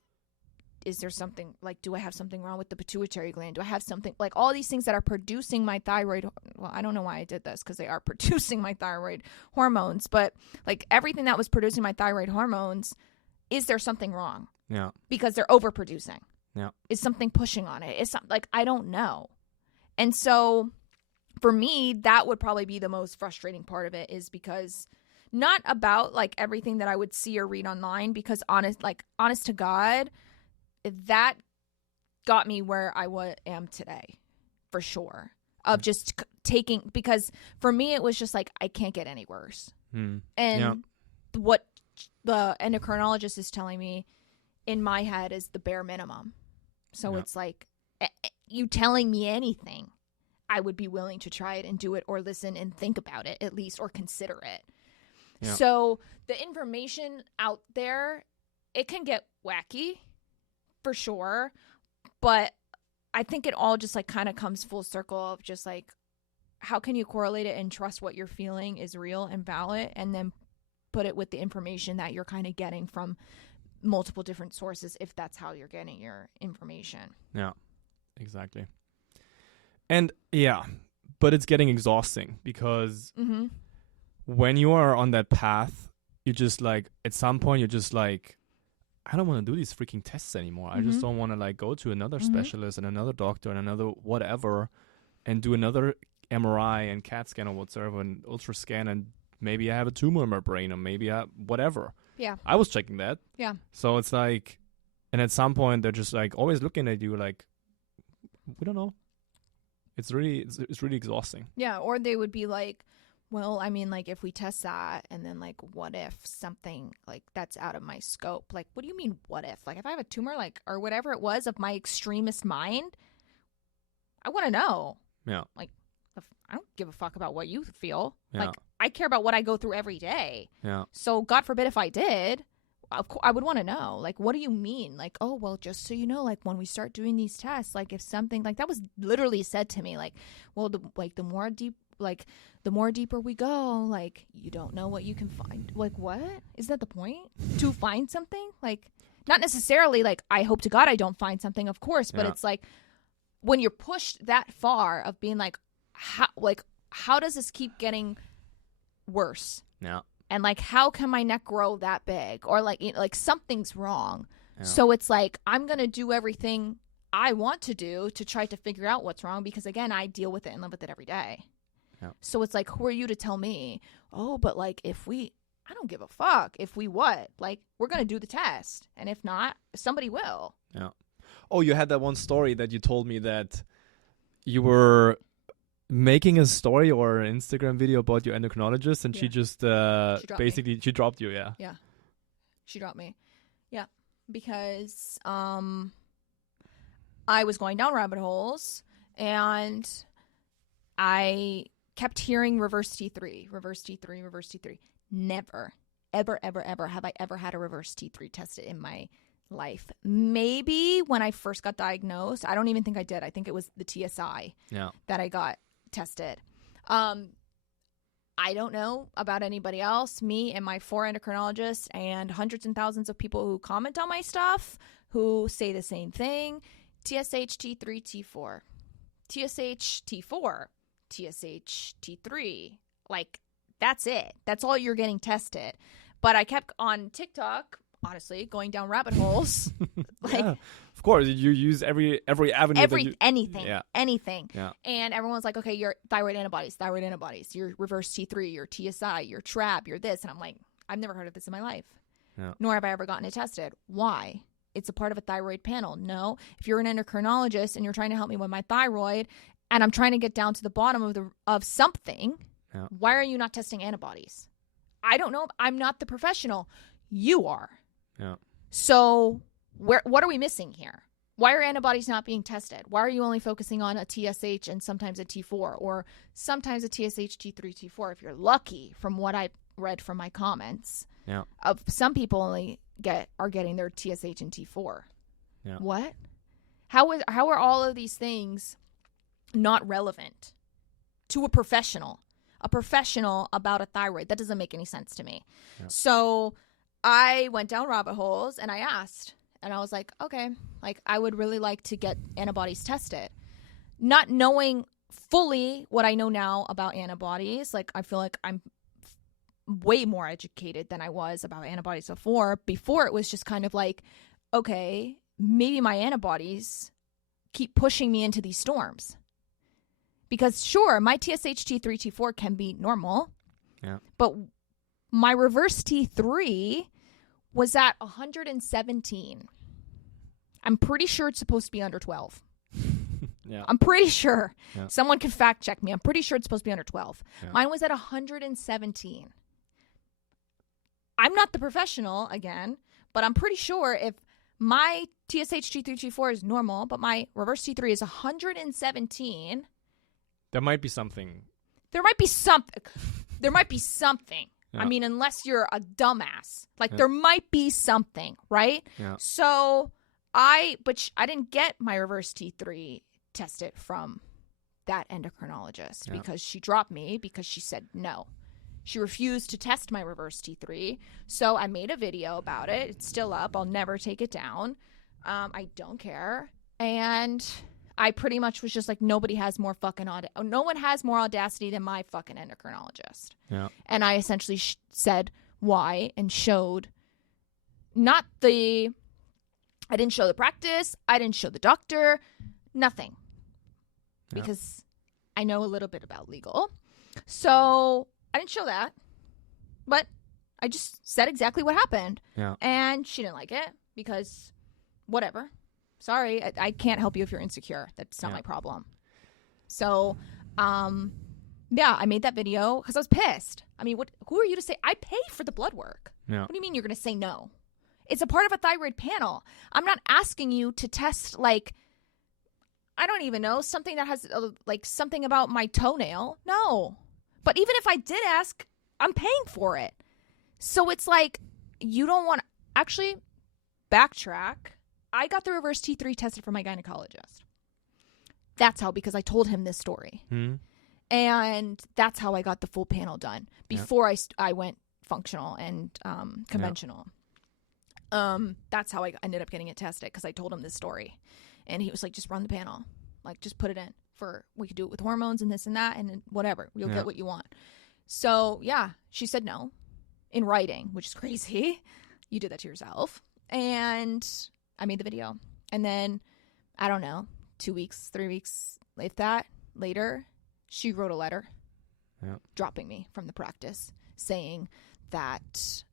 is there something, like, do I have something wrong with the pituitary gland? Do I have something, like, all these things that are producing my thyroid? Well, I don't know why I did this, because they are producing my thyroid hormones, but, like, everything that was producing my thyroid hormones, is there something wrong? Yeah. Because they're overproducing. Yeah. Is something pushing on it? It's not, like, I don't know. And so for me, that would probably be the most frustrating part of it, is because not about, like, everything that I would see or read online, because honest to God, that got me where I am today, for sure, of just taking, because for me, it was just like, I can't get any worse. And what the endocrinologist is telling me in my head is the bare minimum. So it's like, you telling me anything, I would be willing to try it and do it, or listen and think about it at least, or consider it. Yeah. So the information out there, it can get wacky for sure. But I think it all just like kind of comes full circle of just like, how can you correlate it and trust what you're feeling is real and valid, and then put it with the information that you're kind of getting from multiple different sources, if that's how you're getting your information. Yeah, exactly. And yeah, but it's getting exhausting because when you are on that path, you just like, at some point you're just like, I don't want to do these freaking tests anymore. I just don't want to like go to another specialist and another doctor and another whatever and do another MRI and CAT scan or whatsoever and ultra scan, and maybe I have a tumor in my brain, or maybe I whatever. Yeah. I was checking that. Yeah. So it's like, and at some point they're just like always looking at you like, we don't know. It's really exhausting. Yeah. Or they would be like, well, I mean, like, if we test that, and then, like, what if something, like, that's out of my scope? Like, what do you mean, what if? Like, if I have a tumor, like, or whatever it was of my extremist mind, I want to know. Yeah. Like, I don't give a fuck about what you feel. Yeah. Like, I care about what I go through every day. Yeah. So, God forbid if I did, of course, I would want to know. Like, what do you mean? Like, oh, well, just so you know, like, when we start doing these tests, like, if something, like, that was literally said to me, like, well, the more deeper we go, like, you don't know what you can find. Like, what? Is that the point? To find something? Like, not necessarily, like, I hope to God I don't find something, of course, but it's like, when you're pushed that far of being like, how does this keep getting worse? Yeah. And, like, how can my neck grow that big? Or, like, something's wrong. Yeah. So it's like, I'm going to do everything I want to do to try to figure out what's wrong, because, again, I deal with it and live with it every day. Yeah. So it's like, who are you to tell me, oh, but, like, I don't give a fuck. If we what? Like, we're going to do the test. And if not, somebody will. Yeah. Oh, you had that one story that you told me that you were making a story or an Instagram video about your endocrinologist, and she just she dropped you. Yeah. Yeah. She dropped me. Yeah. Because I was going down rabbit holes, and I kept hearing reverse T3, reverse T3, reverse T3. Never, ever, ever, ever have I ever had a reverse T3 tested in my life. Maybe when I first got diagnosed. I don't even think I did. I think it was the TSI that I got tested. I don't know about anybody else. Me and my 4 endocrinologists and hundreds and thousands of people who comment on my stuff who say the same thing. TSH, T3, T4. TSH, T4. TSH, T3. Like, that's it. That's all you're getting tested. But I kept on TikTok, honestly, going down rabbit holes. Like, yeah, of course, you use every avenue. Anything. Yeah. And everyone's like, okay, your thyroid antibodies, your reverse T3, your TSI, your TRAB, your this. And I'm like, I've never heard of this in my life. Yeah. Nor have I ever gotten it tested. Why? It's a part of a thyroid panel. No. If you're an endocrinologist and you're trying to help me with my thyroid, and I'm trying to get down to the bottom of something, why are you not testing antibodies? I don't know. I'm not the professional. You are. Yeah. So what are we missing here? Why are antibodies not being tested? Why are you only focusing on a TSH and sometimes a T4, or sometimes a TSH, T3, T4 if you're lucky, from what I've read from my comments? Yeah. Of some people only are getting their TSH and T4. Yeah. What? How are all of these things not relevant to a professional about a thyroid? That doesn't make any sense to me. Yeah. So I went down rabbit holes and I asked, and I was like, okay, like, I would really like to get antibodies tested, not knowing fully what I know now about antibodies. Like, I feel like I'm way more educated than I was about antibodies before. Before, it was just kind of like, okay, maybe my antibodies keep pushing me into these storms. Because sure, my TSH, T3, T4 can be normal. Yeah. But my reverse T3 was at 117. I'm pretty sure it's supposed to be under 12. Yeah. I'm pretty sure. Yeah. Someone can fact check me. I'm pretty sure it's supposed to be under 12. Yeah. Mine was at 117. I'm not the professional, again, but I'm pretty sure if my TSH, T3, T4 is normal, but my reverse T3 is 117... There might be something. There might be something. I mean, unless you're a dumbass. Like, there might be something, right? Yeah. So, I didn't get my reverse T3 tested from that endocrinologist because she dropped me because she said no. She refused to test my reverse T3. So, I made a video about it. It's still up. I'll never take it down. I don't care. And I pretty much was just like, no one has more audacity than my fucking endocrinologist. Yeah. And I essentially said why and showed I didn't show the practice. I didn't show the doctor. Nothing. Yeah. Because I know a little bit about legal. So I didn't show that. But I just said exactly what happened. Yeah. And she didn't like it because whatever. Sorry, I can't help you if you're insecure. That's not my problem. So, I made that video because I was pissed. I mean, who are you to say? I pay for the blood work. Yeah. What do you mean you're going to say no? It's a part of a thyroid panel. I'm not asking you to test, like, I don't even know, something that has, like, something about my toenail. No. But even if I did ask, I'm paying for it. So it's like, you don't want to actually backtrack. I got the reverse T3 tested from my gynecologist. That's how, because I told him this story. Mm-hmm. And that's how I got the full panel done before I went functional and conventional. That's how I ended up getting it tested because I told him this story. And he was like, just run the panel. Like, just put it in we could do it with hormones and this and that and whatever. You'll get what you want. So, she said no in writing, which is crazy. You did that to yourself. And I made the video. And then, I don't know, 2 weeks, 3 weeks, if that, later, she wrote a letter dropping me from the practice saying that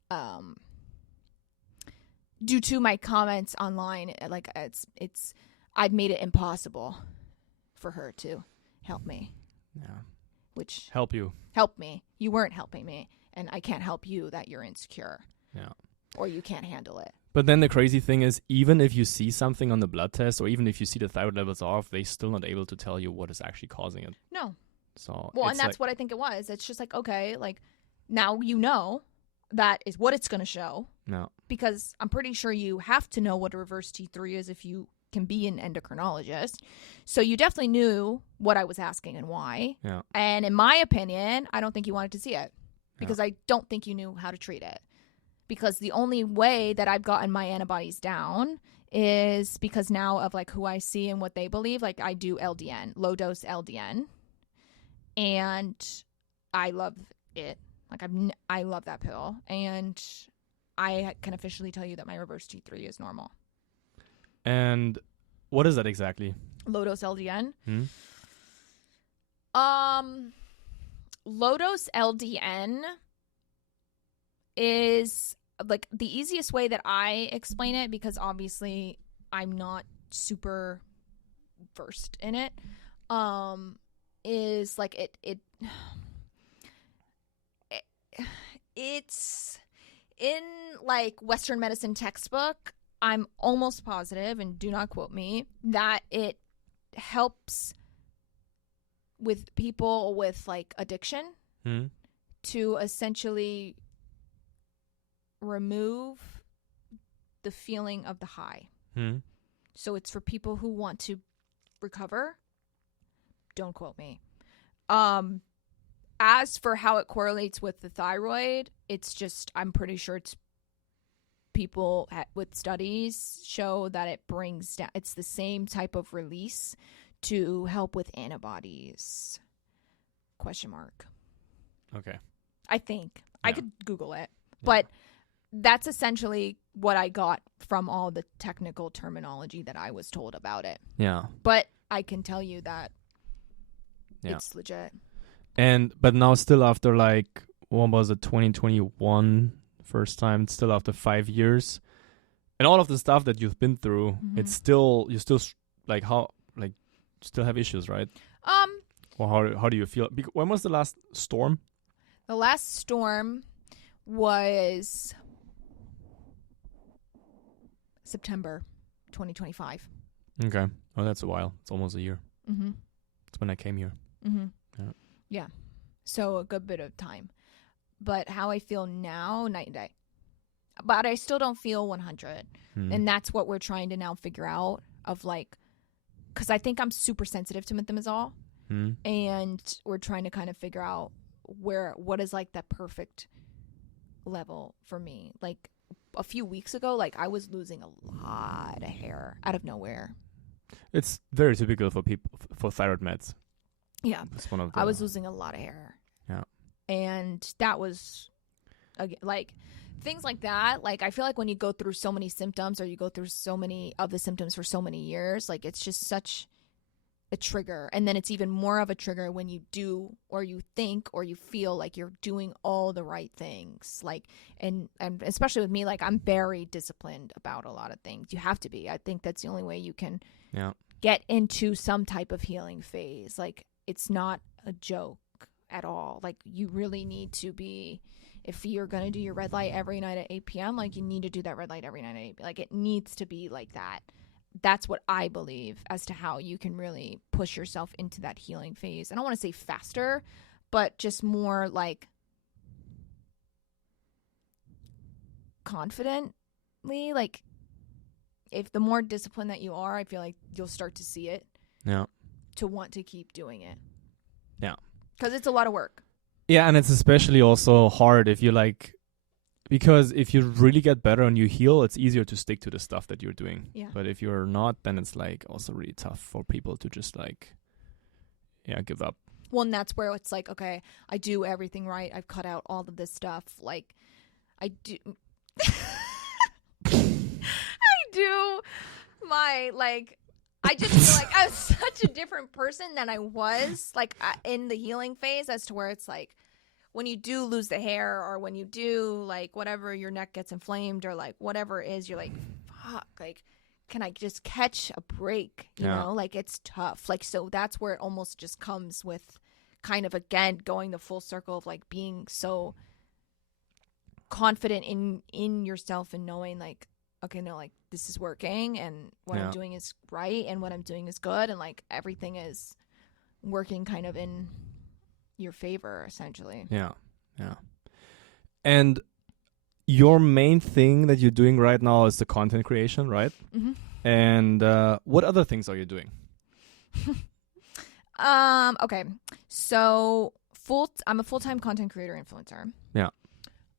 due to my comments online, like I've made it impossible for her to help me. Yeah. Which help me. You weren't helping me. And I can't help you that you're insecure. Yeah. Or you can't handle it. But then the crazy thing is, even if you see something on the blood test, or even if you see the thyroid levels off, they're still not able to tell you what is actually causing it. No. So well, and that's what I think it was. It's just like, okay, like now you know that is what it's going to show. No. Because I'm pretty sure you have to know what a reverse T3 is if you can be an endocrinologist. So you definitely knew what I was asking and why. Yeah. And in my opinion, I don't think you wanted to see it because I don't think you knew how to treat it. Because the only way that I've gotten my antibodies down is because now of like who I see and what they believe. Like I do LDN, low dose LDN, and I love it. Like I love that pill, and I can officially tell you that my reverse T3 is normal. And what is that exactly? Low dose LDN. Low dose LDN is like the easiest way that I explain it, because obviously I'm not super versed in it, is like it's in like Western medicine textbook. I'm almost positive, and do not quote me, that it helps with people with like addiction to essentially remove the feeling of the high. So it's for people who want to recover. Don't quote me. As for how it correlates with the thyroid, it's just, I'm pretty sure it's people with studies show that it brings down, it's the same type of release to help with antibodies. ? Okay. I think. I could Google it. But that's essentially what I got from all the technical terminology that I was told about it. Yeah. But I can tell you that it's legit. But now still after like, what was it, 2021 first time, still after 5 years, and all of the stuff that you've been through, it's still, you still like still have issues, right? Or how do you feel? When was the last storm? The last storm was September 2025. Okay. Oh, that's a while. It's almost a year. That's when I came here. Yeah. So a good bit of time. but how I feel now, night and day. But I still don't feel 100. And that's what we're trying to now figure out of like, because I think I'm super sensitive to methimazole. And we're trying to kind of figure out what is like that perfect level for me. Like a few weeks ago, like I was losing a lot of hair out of nowhere. It's very typical for people for thyroid meds. Yeah. I was losing a lot of hair. Yeah. And that was, like, things like that. Like, I feel like when you go through so many symptoms or you go through so many of the symptoms for so many years, like, it's just such a trigger. And then it's even more of a trigger when you do or you think or you feel like you're doing all the right things. Like, and especially with me, like, I'm very disciplined about a lot of things. You have to be. I think that's the only way you can get into some type of healing phase. Like, it's not a joke at all. Like, you really need to be, if you're going to do your red light every night at 8 p.m., like, you need to do that red light every night at 8. Like, it needs to be like that. That's what I believe as to how you can really push yourself into that healing phase. I don't want to say faster, but just more like confidently. Like, if the more disciplined that you are, I feel like you'll start to see it. Yeah. To want to keep doing it. Yeah. Because it's a lot of work. Yeah, and it's especially also hard if you like, because if you really get better and you heal, it's easier to stick to the stuff that you're doing. Yeah. But if you're not, then it's like also really tough for people to just like, give up. Well, and that's where it's like, okay, I do everything right. I've cut out all of this stuff. Like, I do. I do my, like, I just feel like I'm such a different person than I was, like, in the healing phase, as to where it's like, when you do lose the hair or when you do, like, whatever, your neck gets inflamed or, like, whatever it is, you're like, fuck, like, can I just catch a break? You know, like, it's tough. Like, so that's where it almost just comes with kind of, again, going the full circle of, like, being so confident in yourself and knowing, like, okay, no, like, this is working and what I'm doing is right and what I'm doing is good and, like, everything is working kind of in your favor, essentially. Yeah. And your main thing that you're doing right now is the content creation, right? Mm-hmm. And what other things are you doing? Okay. So I'm a full-time content creator influencer. Yeah.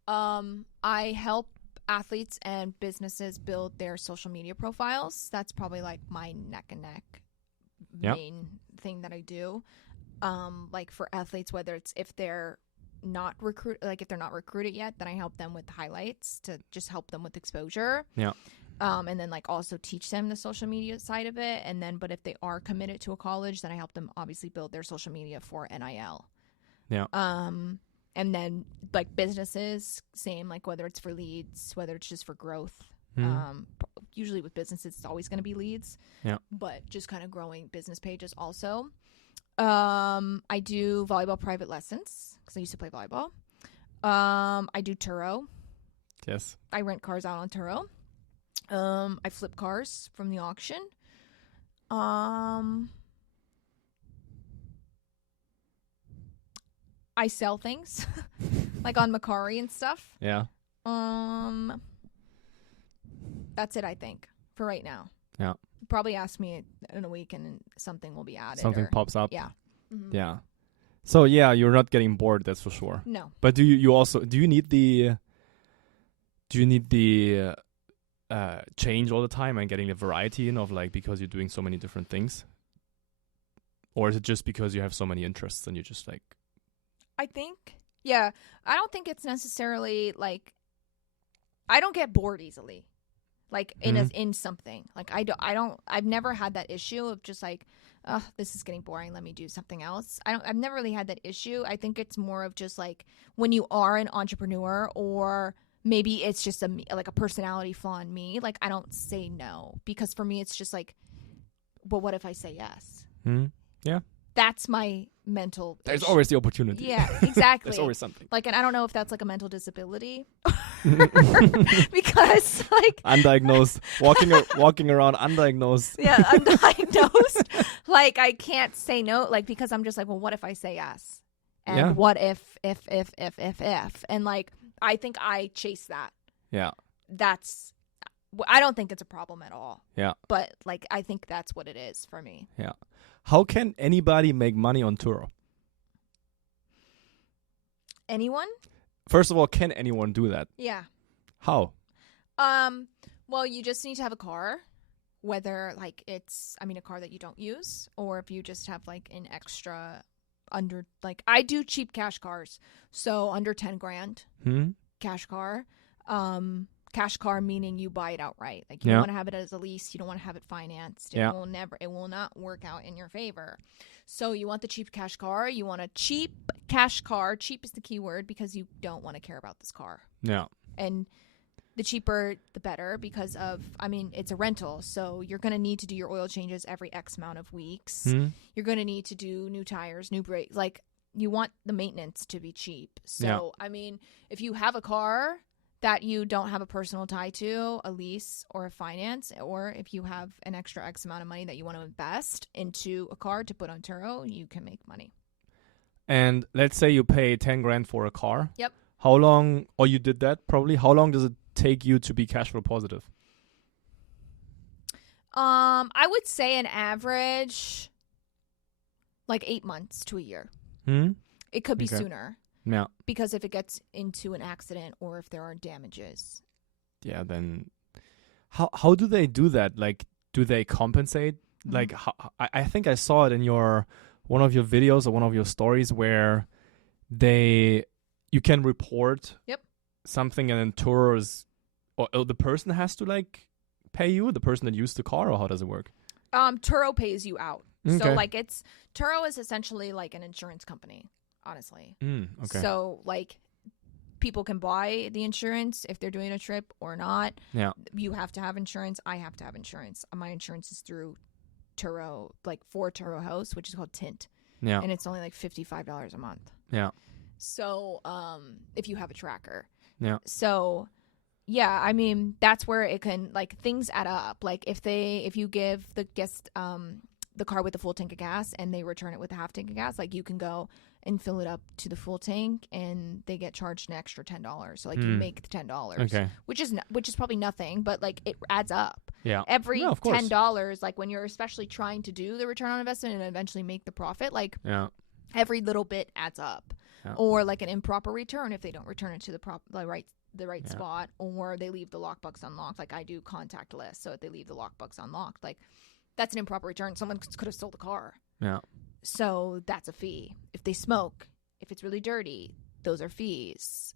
I help athletes and businesses build their social media profiles. That's probably like my neck and neck main thing that I do. Like for athletes, whether it's if they're not recruited yet, then I help them with highlights to just help them with exposure. Yeah. And then like also teach them the social media side of it. And then, but if they are committed to a college, then I help them obviously build their social media for NIL. Yeah. And then like businesses, same, like whether it's for leads, whether it's just for growth. Usually with businesses, it's always going to be leads. Yeah. But just kind of growing business pages also. I do volleyball private lessons because I used to play volleyball. I do Turo. Yes. I rent cars out on Turo. I flip cars from the auction. I sell things like on Macari and stuff. Yeah. That's it, I think, for right now. Yeah. Probably ask me in a week and something will be added. Something pops up. Yeah. Mm-hmm. Yeah. So yeah, you're not getting bored, that's for sure. No. But do you need the change all the time and getting the variety in of like, because you're doing so many different things? Or is it just because you have so many interests and you just like, I think, yeah, I don't think it's necessarily like, I don't get bored easily, like in something. Like I've never had that issue of just like, oh, this is getting boring, let me do something else. I've never really had that issue. I think it's more of just like when you are an entrepreneur, or maybe it's just like a personality flaw in me. Like I don't say no, because for me it's just like, but what if I say yes? Yeah. That's my mental There's issue. always the opportunity. Yeah, exactly. There's always something. Like, and I don't know if that's like a mental disability because like undiagnosed, walking around undiagnosed. Yeah, undiagnosed. Like I can't say no, like because I'm just like, well, what if I say yes? And what if, and like, I think I chase that. Yeah. I don't think it's a problem at all. Yeah. But like, I think that's what it is for me. Yeah. How can anybody make money on Turo? Anyone? First of all, can anyone do that? Yeah. How? Well, you just need to have a car, whether like it's, a car that you don't use, or if you just have like an extra under, like I do cheap cash cars. So under 10 grand, cash car. Cash car meaning you buy it outright. Like you don't want to have it as a lease. You don't want to have it financed. It will not work out in your favor. So you want the cheap cash car. You want a cheap cash car. Cheap is the key word because you don't want to care about this car. Yeah. And the cheaper, the better because of, it's a rental. So you're going to need to do your oil changes every X amount of weeks. You're going to need to do new tires, new brakes. Like you want the maintenance to be cheap. So, if you have a car that you don't have a personal tie to, a lease or a finance, or if you have an extra X amount of money that you want to invest into a car to put on Turo, you can make money. And let's say you pay 10 grand for a car. Yep. How long, or you did that probably, how long does it take you to be cash flow positive? I would say an average, like 8 months to a year. It could be sooner. Yeah. Because if it gets into an accident or if there are damages. Yeah, then how do they do that? Like, do they compensate? Like, I think I saw it in one of your videos or one of your stories where you can report something and then Turo's, or the person has to like pay you, the person that used the car, or how does it work? Turo pays you out. Okay. So like Turo is essentially like an insurance company. Honestly. Okay. So, like, people can buy the insurance if they're doing a trip or not. Yeah. You have to have insurance. I have to have insurance. My insurance is through Turo, like for Turo House, which is called Tint. Yeah. And it's only like $55 a month. Yeah. So, if you have a tracker. Yeah. So, yeah, that's where it can, like, things add up. Like, if you give the guest the car with a full tank of gas and they return it with a half tank of gas, like, you can go and fill it up to the full tank and they get charged an extra $10. So like you make the $10. Okay. Which is probably nothing, but like it adds up. Yeah. Every $10, like when you're especially trying to do the return on investment and eventually make the profit, like every little bit adds up. Yeah. Or like an improper return if they don't return it to the right spot, or they leave the lockbox unlocked. Like I do contactless, so if they leave the lockbox unlocked, like that's an improper return. Someone could have stole the car. Yeah. So that's a fee. If they smoke, if it's really dirty, those are fees.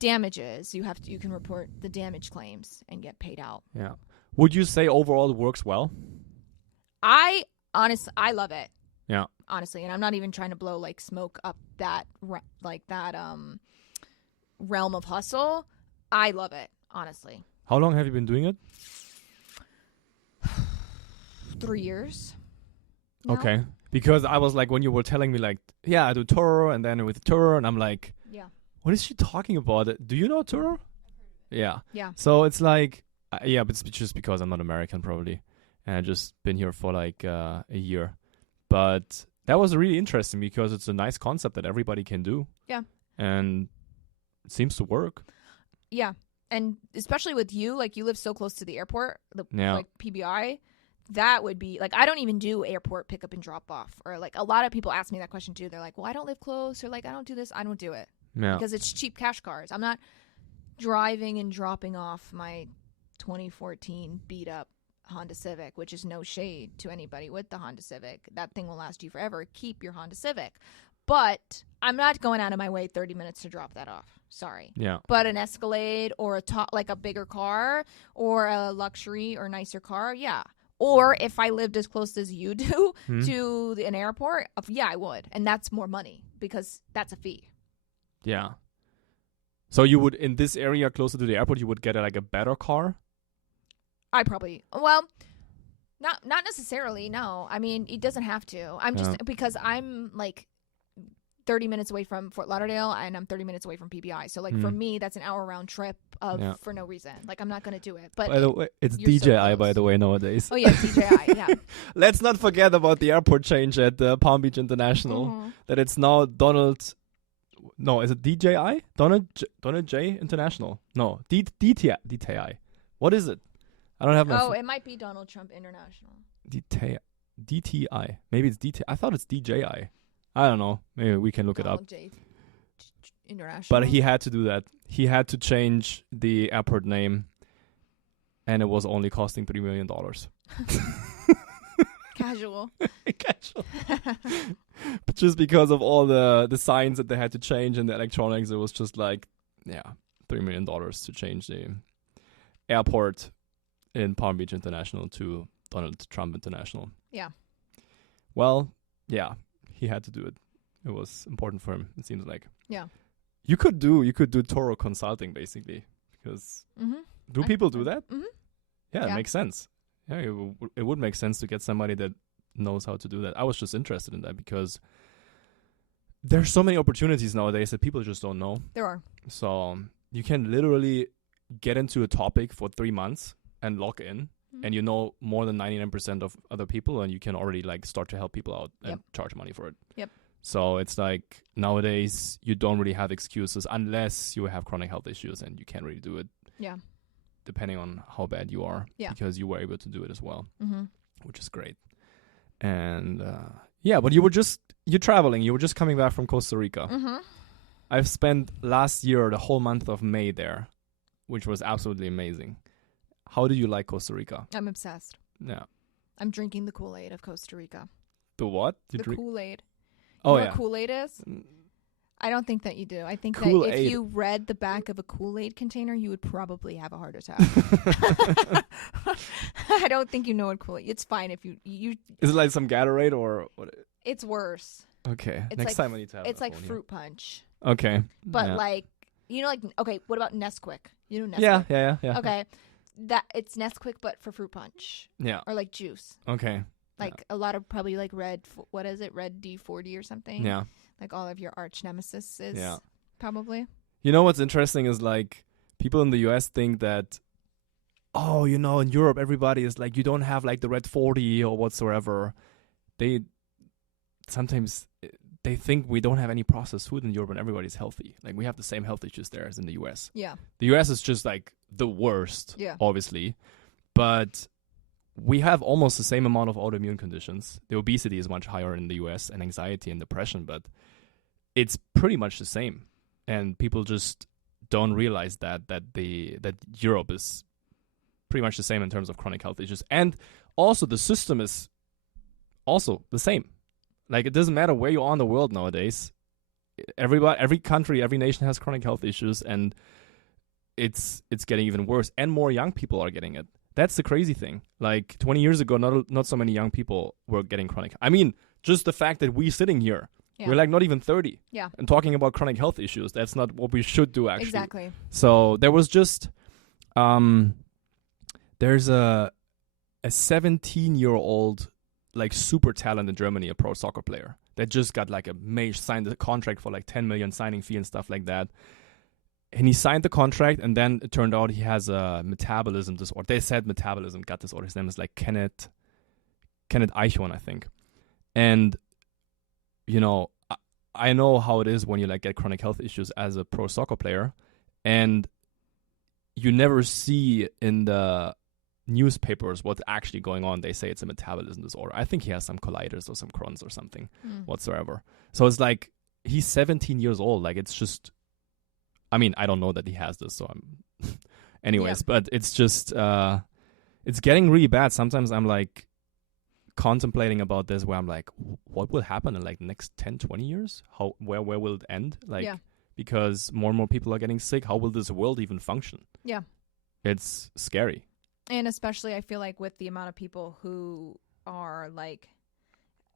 Damages, you can report the damage claims and get paid out. Yeah. Would you say overall it works well? I love it. Yeah. Honestly, and I'm not even trying to blow like smoke up that realm of hustle. I love it, honestly. How long have you been doing it? 3 years. Now. Okay. Because I was like, when you were telling me like, yeah, I do Turo and then with Turo, and I'm like, yeah, what is she talking about? Do you know Turo? Yeah. Yeah. So it's like, but it's just because I'm not American probably. And I've just been here for like a year. But that was really interesting because it's a nice concept that everybody can do. Yeah. And it seems to work. Yeah. And especially with you, like you live so close to the airport, like PBI, that would be like, I don't even do airport pickup and drop off. Or like a lot of people ask me that question too. They're like, well, I don't live close, or like, I don't do this. I don't do it. Yeah. Because it's cheap cash cars. I'm not driving and dropping off my 2014 beat up Honda Civic, which is no shade to anybody with the Honda Civic. That thing will last you forever. Keep your Honda Civic. But I'm not going out of my way 30 minutes to drop that off. Sorry. Yeah. But an Escalade or like a bigger car or a luxury or nicer car, yeah. Or if I lived as close as you do to an airport, yeah, I would. And that's more money because that's a fee. Yeah. So you would, in this area closer to the airport, you would get like a better car? I probably, well, not necessarily, no. I mean, it doesn't have to. I'm just, because I'm like, 30 minutes away from Fort Lauderdale and I'm 30 minutes away from PBI. So like for me, that's an hour round trip for no reason. Like I'm not going to do it. But by the way, it's you're DJI so by the way nowadays. Oh yeah, DJI. Yeah. Let's not forget about the airport change at Palm Beach International. That it's now Donald. No, is it DJI? Donald J International. No, DTI. What is it? I don't have my. Oh, it might be Donald Trump International. DTI. Maybe it's DTI. I thought it's DJI. I don't know. Maybe we can look it up. International. But he had to do that. He had to change the airport name, and it was only costing $3 million. Casual. Casual. But just because of all the signs that they had to change and the electronics, it was just like, $3 million to change the airport in Palm Beach International to Donald Trump International. Yeah. Well, yeah, he had to do it. It was important for him, it seems like. Yeah. You could do Toro consulting basically, because do people do that? Mm-hmm. Yeah, it makes sense. Yeah, it would make sense to get somebody that knows how to do that. I was just interested in that because there's so many opportunities nowadays that people just don't know. There are. So you can literally get into a topic for 3 months and log in, and you know more than 99% of other people, and you can already like start to help people out and charge money for it. Yep. So it's like nowadays you don't really have excuses unless you have chronic health issues, and you can't really do it. Yeah. Depending on how bad you are, because you were able to do it as well, which is great. And but you're traveling. You were just coming back from Costa Rica. I've spent last year the whole month of May there, which was absolutely amazing. How do you like Costa Rica? I'm obsessed. Yeah. I'm drinking the Kool-Aid of Costa Rica. The what? The Kool-Aid. Oh, you know what Kool-Aid is? I don't think that you do. I think Kool-Aid. that if you read the back of a Kool-Aid container, you would probably have a heart attack. I don't think you know what Kool-Aid. It's fine if you. Is it like some Gatorade or what? It's worse. Okay. It's Next time I need to have it's like here. fruit punch. Okay. But like okay, what about Nesquik? You know Nesquik? Yeah. Okay. It's Nesquik but for fruit punch. Yeah. Or like juice. Okay. Like a lot of probably like red D40 or something. Yeah. Like all of your arch nemesis is probably. You know what's interesting is like people in the US think that, in Europe everybody is like, you don't have like the red 40 or whatsoever. Sometimes they think we don't have any processed food in Europe and everybody's healthy. Like we have the same health issues there as in the US. Yeah. The US is just like the worst, obviously. But we have almost the same amount of autoimmune conditions. The obesity is much higher in the US and anxiety and depression, but it's pretty much the same. And people just don't realize that Europe is pretty much the same in terms of chronic health issues. And also the system is also the same. Like it doesn't matter where you are in the world nowadays. Every country, every nation has chronic health issues, and it's getting even worse. And more young people are getting it. That's the crazy thing. Like 20 years ago, not so many young people were getting chronic. I mean, just the fact that we're sitting here, we're like not even 30. Yeah. And talking about chronic health issues, that's not what we should do actually. Exactly. So there was just, there's a 17-year-old like super talent in Germany, a pro soccer player that just got like signed a contract for like 10 million signing fee and stuff like that. And he signed the contract, and then it turned out he has a metabolism disorder. They said metabolism gut disorder. His name is like Kenneth Eichhorn, I think. And, I know how it is when you like get chronic health issues as a pro soccer player, and you never see in the newspapers what's actually going on. They say it's a metabolism disorder. I think he has some colitis or some Crohn's or something whatsoever. So it's like he's 17 years old. Like it's just. I mean, I don't know that he has this, so I'm... Anyways, but it's just... it's getting really bad. Sometimes I'm, like, contemplating about this, where I'm like, what will happen in, like, the next 10, 20 years? Where will it end? Like, because more and more people are getting sick. How will this world even function? Yeah. It's scary. And especially, I feel like, with the amount of people who are, like,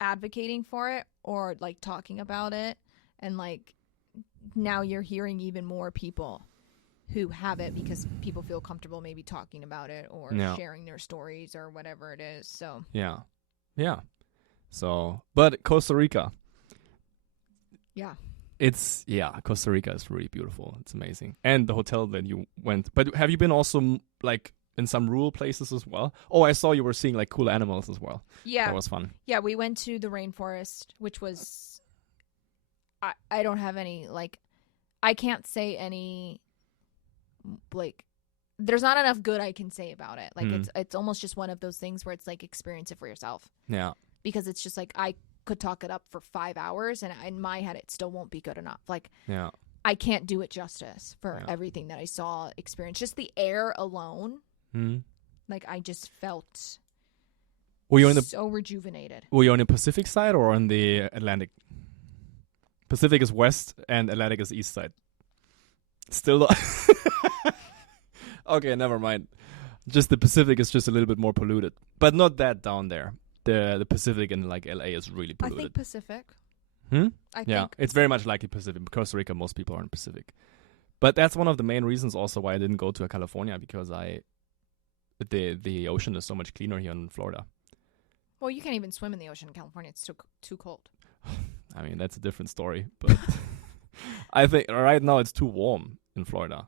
advocating for it or, like, talking about it and, like... Now you're hearing even more people who have it because people feel comfortable maybe talking about it or sharing their stories or whatever it is. So yeah. So, but Costa Rica, Yeah. Costa Rica is really beautiful. It's amazing. And the hotel that you went, but have you been also like in some rural places as well? Oh, I saw you were seeing like cool animals as well. Yeah. That was fun. Yeah, we went to the rainforest, which was, I don't have any, like, I can't say any, like, there's not enough good I can say about it. Like, it's almost just one of those things where it's like, experience it for yourself. Yeah. Because it's just like, I could talk it up for 5 hours, and in my head, it still won't be good enough. Like, yeah. I can't do it justice for everything that I saw, experienced. Just the air alone. Like, I just felt so rejuvenated. Were you on the Pacific side or on the Atlantic? Pacific is west and Atlantic is east side. Still okay, never mind. Just the Pacific is just a little bit more polluted, but not that down there. The Pacific in like LA is really polluted. I think Pacific. I think it's very much like the Pacific. Costa Rica, most people are in Pacific. But that's one of the main reasons also why I didn't go to California, because the ocean is so much cleaner here in Florida. Well, you can't even swim in the ocean in California. It's too cold. I mean, that's a different story. But I think right now it's too warm in Florida.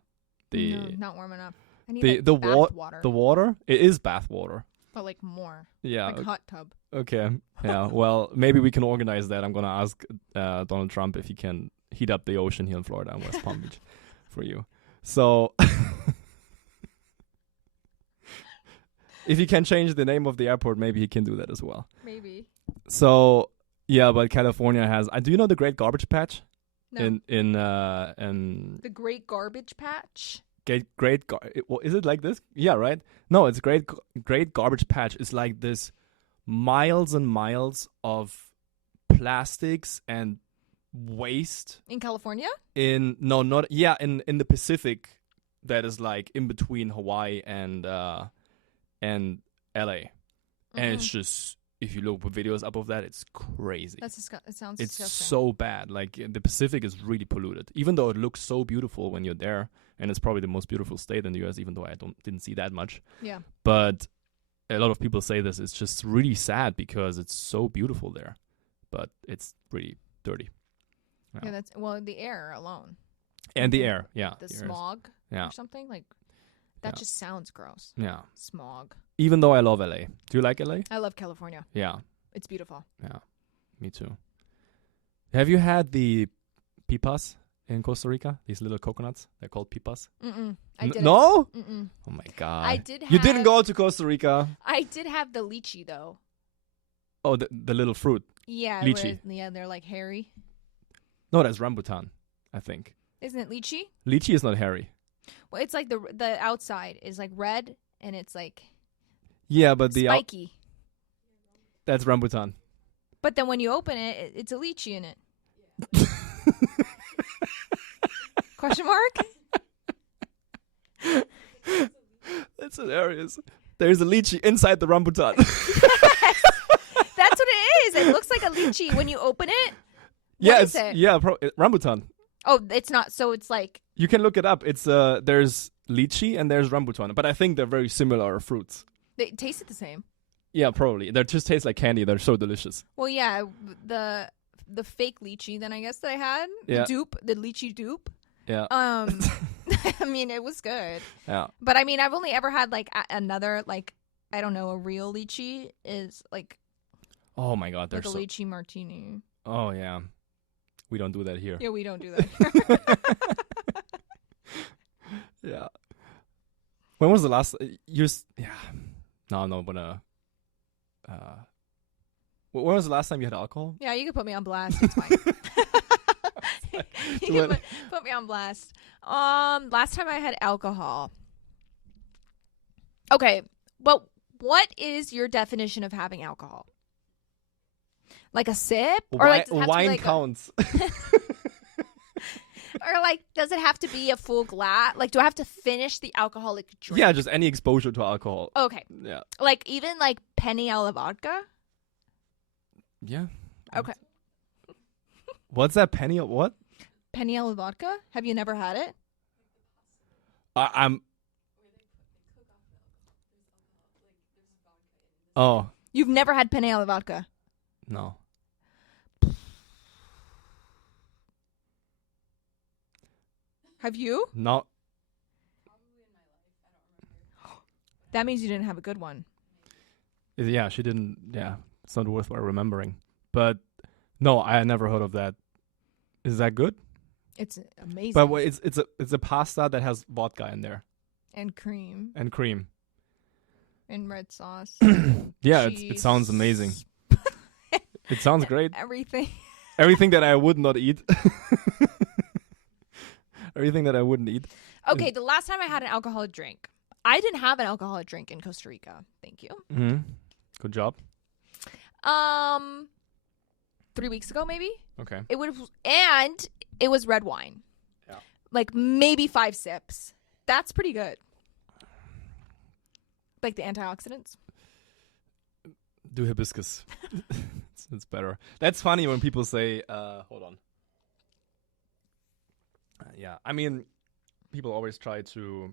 No, not warm enough. I need the water. The water? It is bath water. But like more. Yeah. Like hot tub. Okay. Yeah. Well, maybe we can organize that. I'm going to ask Donald Trump if he can heat up the ocean here in Florida and West Palm Beach for you. So if he can change the name of the airport, maybe he can do that as well. Maybe. So, yeah, but California has... do you know the Great Garbage Patch? No. In the Great Garbage Patch? Is it like this? Yeah, right? No, it's Great Garbage Patch. It's like this miles and miles of plastics and waste. In California? In the Pacific, that is like in between Hawaii and LA. And it's just, if you look for videos up of that, it's crazy. It sounds it's disgusting. so bad. Like, the Pacific is really polluted, even though it looks so beautiful when you're there, and it's probably the most beautiful state in the US, even though I didn't see that much. Yeah. But a lot of people say this. It's just really sad because it's so beautiful there, but it's pretty dirty. Yeah, that's the air alone. And the air, yeah. The smog or something like that just sounds gross. Yeah. Smog. Even though I love LA. Do you like LA? I love California. Yeah. It's beautiful. Yeah. Me too. Have you had the pipas in Costa Rica? These little coconuts? They're called pipas. I didn't. No? Mm-mm. Oh my God. I did have... You didn't go to Costa Rica? I did have the lychee though. Oh, the little fruit. Yeah. Lychee. They're like hairy. No, that's rambutan, I think. Isn't it lychee? Lychee is not hairy. Well, it's like the outside is like red and it's like but the spiky. That's rambutan. But then when you open it, it's a lychee in it. Question mark? That's hilarious. There's a lychee inside the rambutan. Yes. That's what it is. It looks like a lychee when you open it. Rambutan. Oh, it's not. So it's like... You can look it up. It's there's lychee and there's rambutan, but I think they're very similar fruits. They taste the same. Yeah, probably. They just taste like candy. They're so delicious. Well, yeah, the fake lychee then I guess that I had, the lychee dupe. Yeah. I mean, it was good. Yeah. But I mean, I've only ever had like another like I don't know, a real lychee is like. Oh my God, there's like a lychee martini. Oh yeah. We don't do that here. Yeah, we don't do that here. Yeah. When was the last when was the last time you had alcohol? Yeah, you can put me on blast. It's fine. You can put me on blast. Last time I had alcohol. Okay, well, what is your definition of having alcohol? Like a sip? Or like wine counts. Or like, does it have to be a full glass? Like, do I have to finish the alcoholic drink? Yeah, just any exposure to alcohol. Okay. Yeah. Like, even like penny alla vodka? Yeah. Okay. What's that penny? What? Penny alla vodka? Have you never had it? I'm. Oh. You've never had penny alla vodka? No. Have you? No. That means you didn't have a good one. Yeah, she didn't. Yeah, it's not worthwhile remembering. But no, I had never heard of that. Is that good? It's amazing. But it's a pasta that has vodka in there and cream and cream and red sauce. Yeah, it sounds amazing. It sounds great. Everything that I would not eat. Everything that I wouldn't eat. Okay, the last time I had an alcoholic drink, I didn't have an alcoholic drink in Costa Rica. Thank you. Mm-hmm. Good job. 3 weeks ago, maybe. Okay. It was red wine. Yeah. Like maybe 5 sips. That's pretty good. Like the antioxidants. Do hibiscus. It's better. That's funny when people say, hold on. Yeah, I mean, people always try to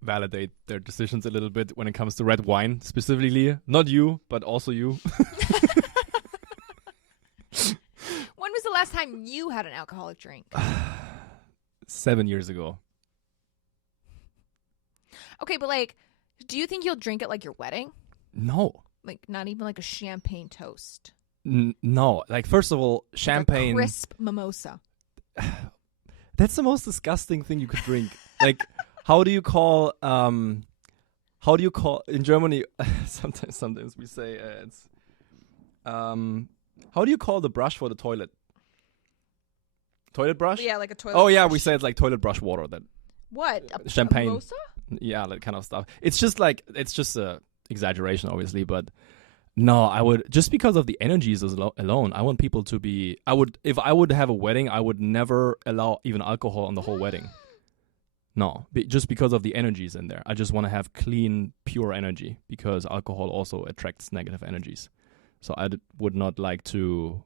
validate their decisions a little bit when it comes to red wine, specifically. Not you, but also you. When was the last time you had an alcoholic drink? 7 years ago. Okay, but like, do you think you'll drink at like your wedding? No. Like, not even like a champagne toast? No. Like, first of all, champagne. Like a crisp mimosa. That's the most disgusting thing you could drink. Like, how do you call in Germany? Sometimes we say it's how do you call the brush for the toilet? Toilet brush? Yeah, like a toilet. Oh yeah, brush. we say it's like toilet brush water. That what? Champagne? A mimosa? Yeah, that kind of stuff. It's just a exaggeration, obviously, but no, I would, just because of the energies alone. I want people to be. If I would have a wedding, I would never allow even alcohol on the whole wedding. No, just because of the energies in there. I just want to have clean, pure energy, because alcohol also attracts negative energies. So I would not like to.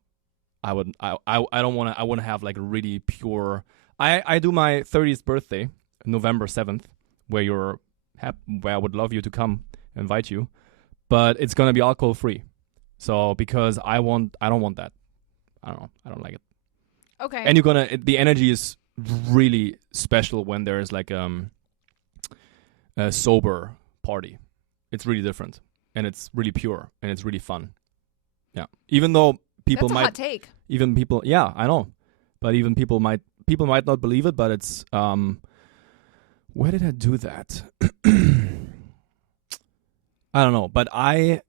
I don't want to. I want to have like a really pure. I do my 30th birthday, November 7th, where I would love you to come, invite you, but it's gonna be alcohol free. So because I don't want that. I don't know. I don't like it. Okay. And the energy is really special when there is like a sober party. It's really different, and it's really pure, and it's really fun. Yeah. Even though people That's a hot take. Even people, yeah, I know, but even people might not believe it. But it's where did I do that? I don't know, but I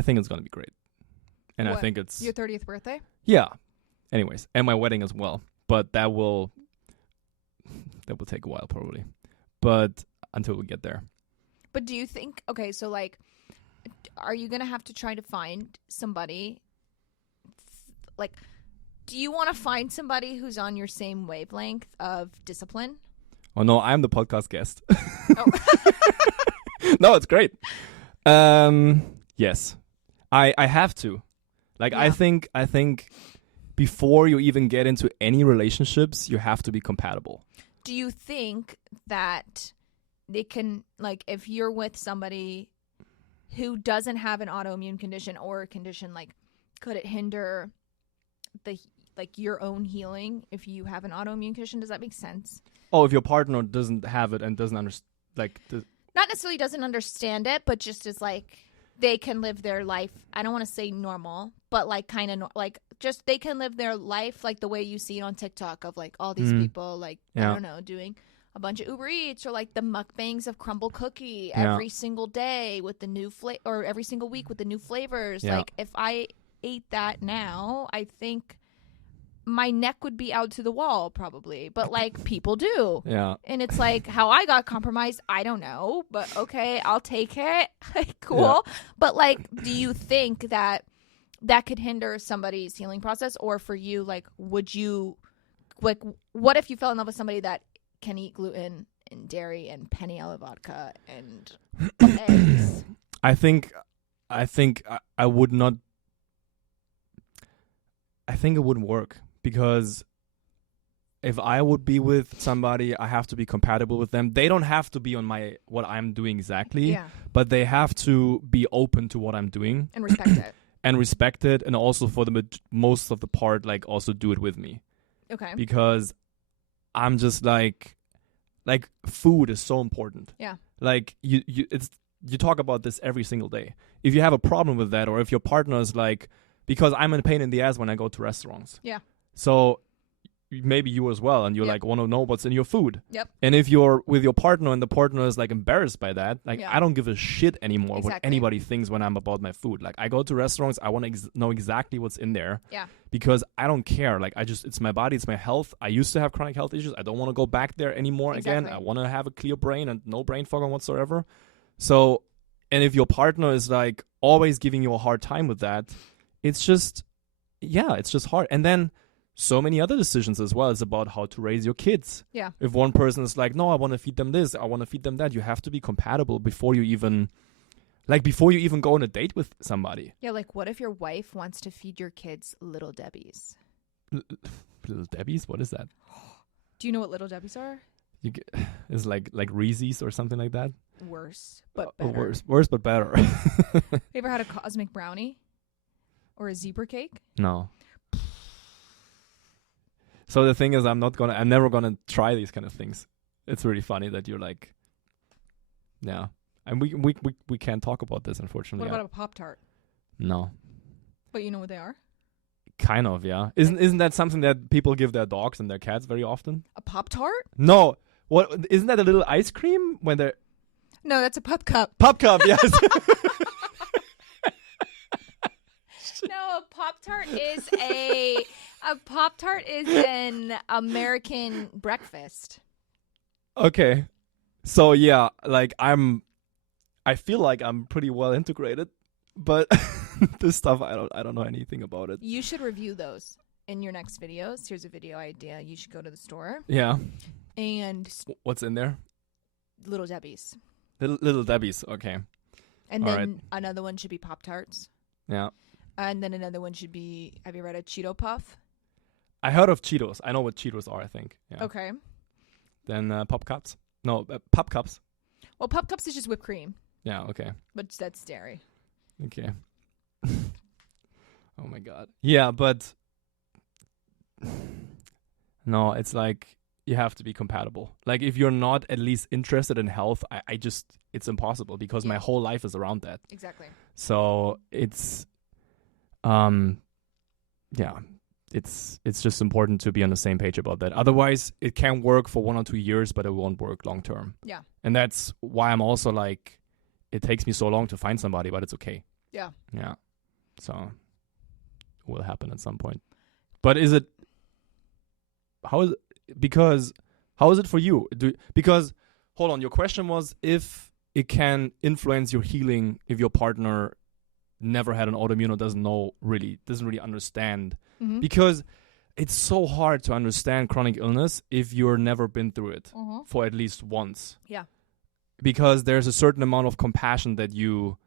think it's gonna be great, and what? I think it's your 30th birthday. Yeah. Anyways, and my wedding as well, but that will take a while probably, but until we get there. But do you think? Okay, so like, are you gonna have to try to find somebody? Like, do you want to find somebody who's on your same wavelength of discipline? Oh no, I'm the podcast guest. Oh. No, it's great. Yes, I have to. Like, yeah. I think before you even get into any relationships, you have to be compatible. Do you think that they can, like, if you're with somebody who doesn't have an autoimmune condition or a condition, like, could it hinder your own healing if you have an autoimmune condition? Does that make sense? Oh, if your partner doesn't have it and doesn't understand, not necessarily doesn't understand it, but just is like, they can live their life. I don't want to say normal, but like kind of like just they can live their life like the way you see it on TikTok of like all these people like, yeah. I don't know, doing a bunch of Uber Eats or like the mukbangs of crumble cookie every single day with the new or every single week with the new flavors. Yeah. Like if I ate that now, I think my neck would be out to the wall probably, but like people do. Yeah. And it's like how I got compromised, I don't know, but okay, I'll take it. Cool. Yeah. But like, do you think that could hinder somebody's healing process? Or for you, like, would you, like, what if you fell in love with somebody that can eat gluten and dairy and penny yellow vodka and eggs? I think I would not. I think it wouldn't work. Because if I would be with somebody, I have to be compatible with them. They don't have to be on what I'm doing exactly, but they have to be open to what I'm doing. And respect it. And also for the most of the part, like also do it with me. Okay. Because I'm just like food is so important. Yeah. Like you talk about this every single day. If you have a problem with that, or if your partner is like, because I'm in pain in the ass when I go to restaurants. Yeah. So maybe you as well, and you Yep. like want to know what's in your food. Yep. And if you're with your partner and the partner is like embarrassed by that, like Yeah. I don't give a shit anymore what Exactly. anybody thinks when I'm about my food. Like I go to restaurants, I want to know exactly what's in there. Yeah. Because I don't care. Like it's my body, it's my health. I used to have chronic health issues. I don't want to go back there anymore again. Exactly. I want to have a clear brain and no brain fog on whatsoever. So, and if your partner is like always giving you a hard time with that, it's just hard. And then so many other decisions as well. It's about how to raise your kids. Yeah. If one person is like, no, I want to feed them this, I want to feed them that, you have to be compatible before you even go on a date with somebody. Yeah, like what if your wife wants to feed your kids Little Debbie's? Little Debbie's? What is that? Do you know what Little Debbie's are? It's like Reese's or something like that. Worse, but better. Worse, but better. You ever had a cosmic brownie? Or a zebra cake? No. So the thing is, I'm never gonna try these kind of things. It's really funny that you're like, yeah. And we can't talk about this, unfortunately. What about a Pop-Tart? No. But you know what they are? Kind of, yeah. Isn't that something that people give their dogs and their cats very often? A Pop-Tart? No. What isn't that a little ice cream when they're No, that's a Pup Cup. Pup Cup, yes. No, a Pop-Tart is an American breakfast. Okay. So yeah, like I feel like I'm pretty well integrated, but this stuff I don't know anything about it. You should review those in your next videos. Here's a video idea. You should go to the store Yeah. and What's in there? Little Debbie's. Little Debbie's, okay. And All then another one should be Pop-Tarts. Yeah. And then another one should be, have you read a Cheeto Puff? I heard of Cheetos. I know what Cheetos are, I think. Yeah. Okay. Then Pop Cups. No, Pop Cups. Well, Pup Cups is just whipped cream, Yeah, okay. but that's dairy. Okay. Oh my god. Yeah, but no, it's like you have to be compatible. Like if you're not at least interested in health, I just it's impossible because my whole life is around that. Exactly. So it's it's just important to be on the same page about that. Otherwise, it can work for 1 or 2 years, but it won't work long term. Yeah. And that's why I'm also like, it takes me so long to find somebody, but it's okay. Yeah. Yeah. So it will happen at some point. But how is it for you? Because hold on, your question was if it can influence your healing if your partner never had an autoimmune or doesn't really understand. Mm-hmm. Because it's so hard to understand chronic illness if you're never been through it for at least once. Yeah. Because there's a certain amount of compassion that you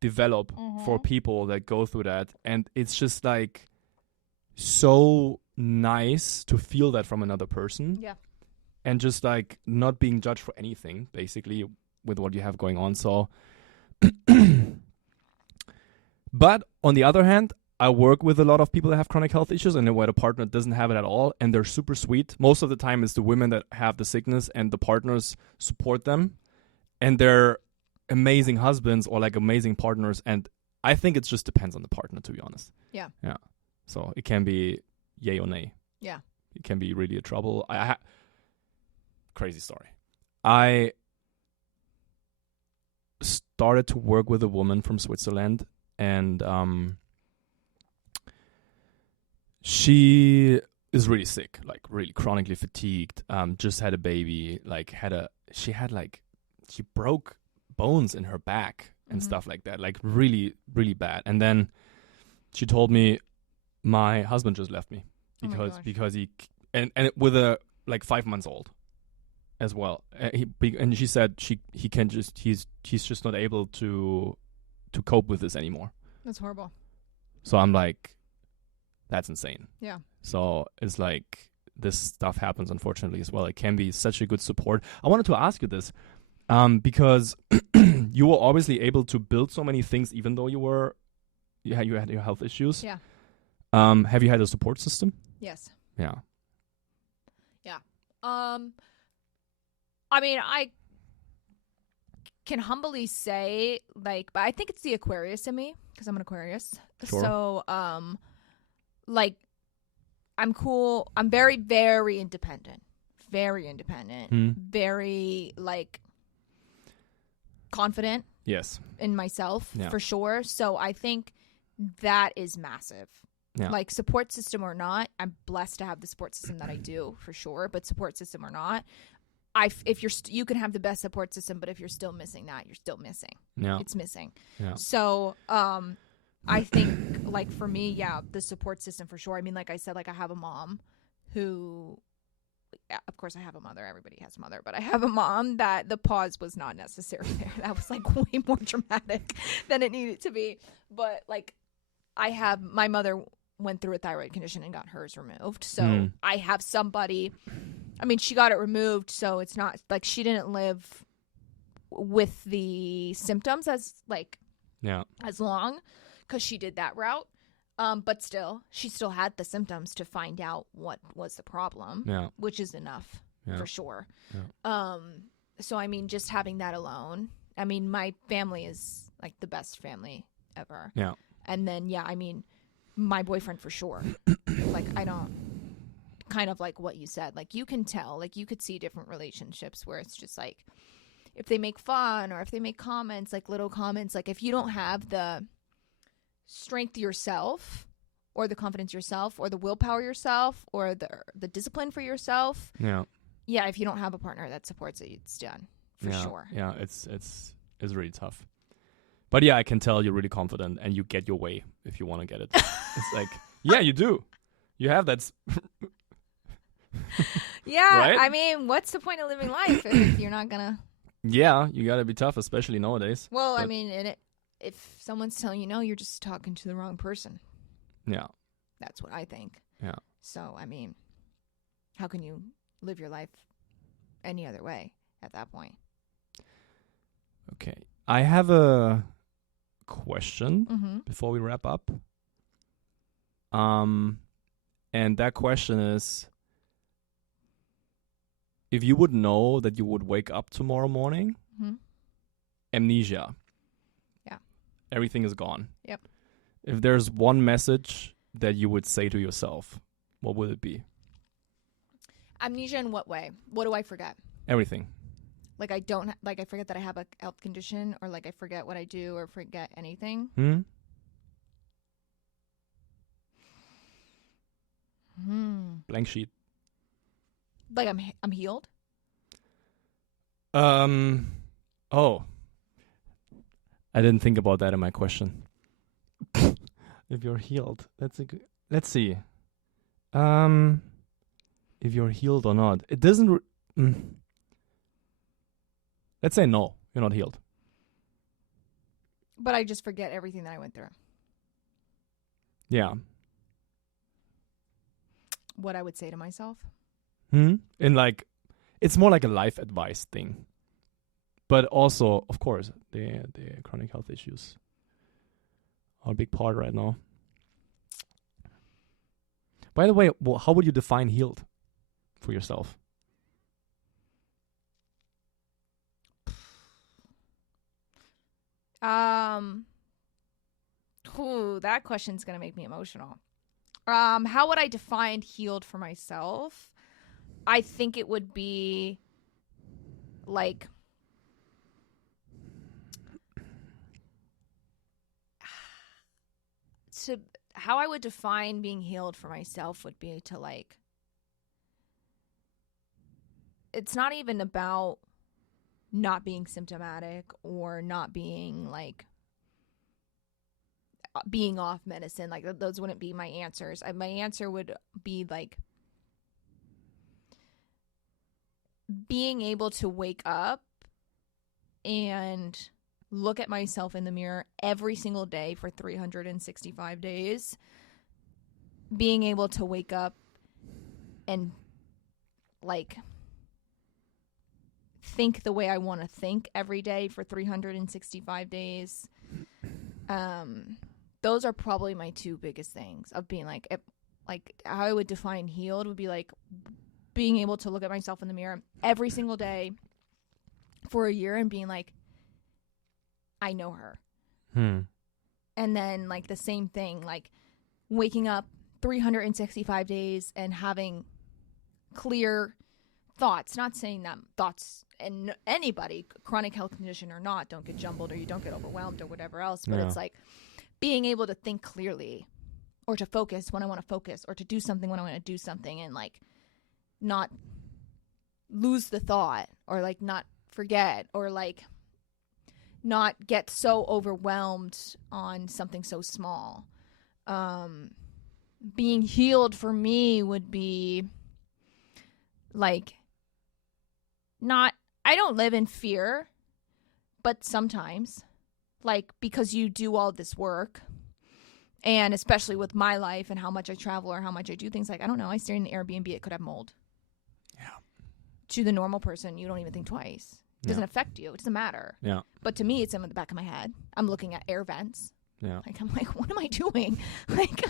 develop for people that go through that. And it's just like so nice to feel that from another person. Yeah. And just like not being judged for anything, basically, with what you have going on. So, but on the other hand, I work with a lot of people that have chronic health issues and where the partner doesn't have it at all. And they're super sweet. Most of the time it's the women that have the sickness and the partners support them. And they're amazing husbands or like amazing partners. And I think it just depends on the partner, to be honest. Yeah. Yeah. So it can be yay or nay. Yeah. It can be really a trouble. Crazy story. I started to work with a woman from Switzerland, and she is really sick, like really chronically fatigued. Just had a baby. She broke bones in her back and stuff like that. Like really, really bad. And then she told me, my husband just left me because he and with a like 5 months old as well. And she said he's just not able to cope with this anymore. That's horrible. So I'm like, that's insane. Yeah. So it's like this stuff happens, unfortunately, as well. It can be such a good support. I wanted to ask you this because you were obviously able to build so many things, even though you had your health issues. Yeah. Have you had a support system? Yes. Yeah. Yeah. I mean, I can humbly say, like, but I think it's the Aquarius in me because I'm an Aquarius. Sure. So, like, I'm cool. I'm very, very independent. Very independent. Very, like, confident. Yes. In myself, for sure. So I think that is massive. Yeah. Like, support system or not, I'm blessed to have the support system that I do, for sure. But support system or not, if you're you can have the best support system, but if you're still missing that, you're still missing. Yeah. It's missing. Yeah. So I think, like, for me, the support system for sure. I mean, like I said, like, I have a mom who, of course I have a mother, everybody has a mother, but I have a mom that the pause was not necessary there. That was, like, way more dramatic than it needed to be. But, like, my mother went through a thyroid condition and got hers removed. So I have somebody, I mean, she got it removed, so it's not like she didn't live with the symptoms as long because she did that route. But still, she still had the symptoms to find out what was the problem, which is enough for sure. Yeah. So, I mean, just having that alone, I mean, my family is, like, the best family ever. Yeah. And then, I mean, my boyfriend for sure. Like, I don't, kind of like what you said, like, you can tell, like, you could see different relationships where it's just like, if they make fun or if they make comments, like little comments, like, if you don't have the strength yourself or the confidence yourself or the willpower yourself or the discipline for yourself, if you don't have a partner that supports it, it's done for sure. It's really tough. But I can tell you're really confident and you get your way if you want to get it. It's like, you do. You have that. Right? I mean, what's the point of living life if you're not gonna? Yeah, you gotta be tough, especially nowadays. Well, I mean, if someone's telling you no, you're just talking to the wrong person. Yeah, that's what I think. Yeah. So, I mean, how can you live your life any other way at that point? Okay, I have a question before we wrap up. And that question is, if you would know that you would wake up tomorrow morning, amnesia. Yeah. Everything is gone. Yep. If there's one message that you would say to yourself, what would it be? Amnesia in what way? What do I forget? Everything. Like, I forget that I have a health condition, or like I forget what I do, or forget anything. Blank sheet. Like, I'm healed? Oh. I didn't think about that in my question. If you're healed, that's a good. Let's see. If you're healed or not, it doesn't. Let's say no, you're not healed. But I just forget everything that I went through. Yeah. What I would say to myself? And like, it's more like a life advice thing. But also, of course, the chronic health issues are a big part right now. By the way, how would you define healed for yourself? That question's gonna make me emotional. How would I define healed for myself? I think it would be like how I would define being healed for myself would be to, like, it's not even about not being symptomatic or not being, like, being off medicine. Like, those wouldn't be my answers. My answer would be, like, being able to wake up and look at myself in the mirror every single day for 365 days. Being able to wake up and, like, think the way I want to think every day for 365 days. Those are probably my two biggest things of being like how I would define healed would be like being able to look at myself in the mirror every single day for a year and being like, I know her. And then like the same thing, like waking up 365 days and having clear thoughts, not saying that thoughts, and anybody, chronic health condition or not, don't get jumbled or you don't get overwhelmed or whatever else, but it's like being able to think clearly or to focus when I want to focus or to do something when I want to do something, and like not lose the thought or like not forget or like not get so overwhelmed on something so small. Being healed for me would be like not, I don't live in fear, but sometimes, like, because you do all this work, and especially with my life and how much I travel or how much I do things, like, I don't know, I stay in an Airbnb, it could have mold. Yeah. To the normal person, you don't even think twice. It doesn't affect you. It doesn't matter. Yeah. But to me, it's in the back of my head. I'm looking at air vents. Yeah. Like, I'm like, what am I doing? Like,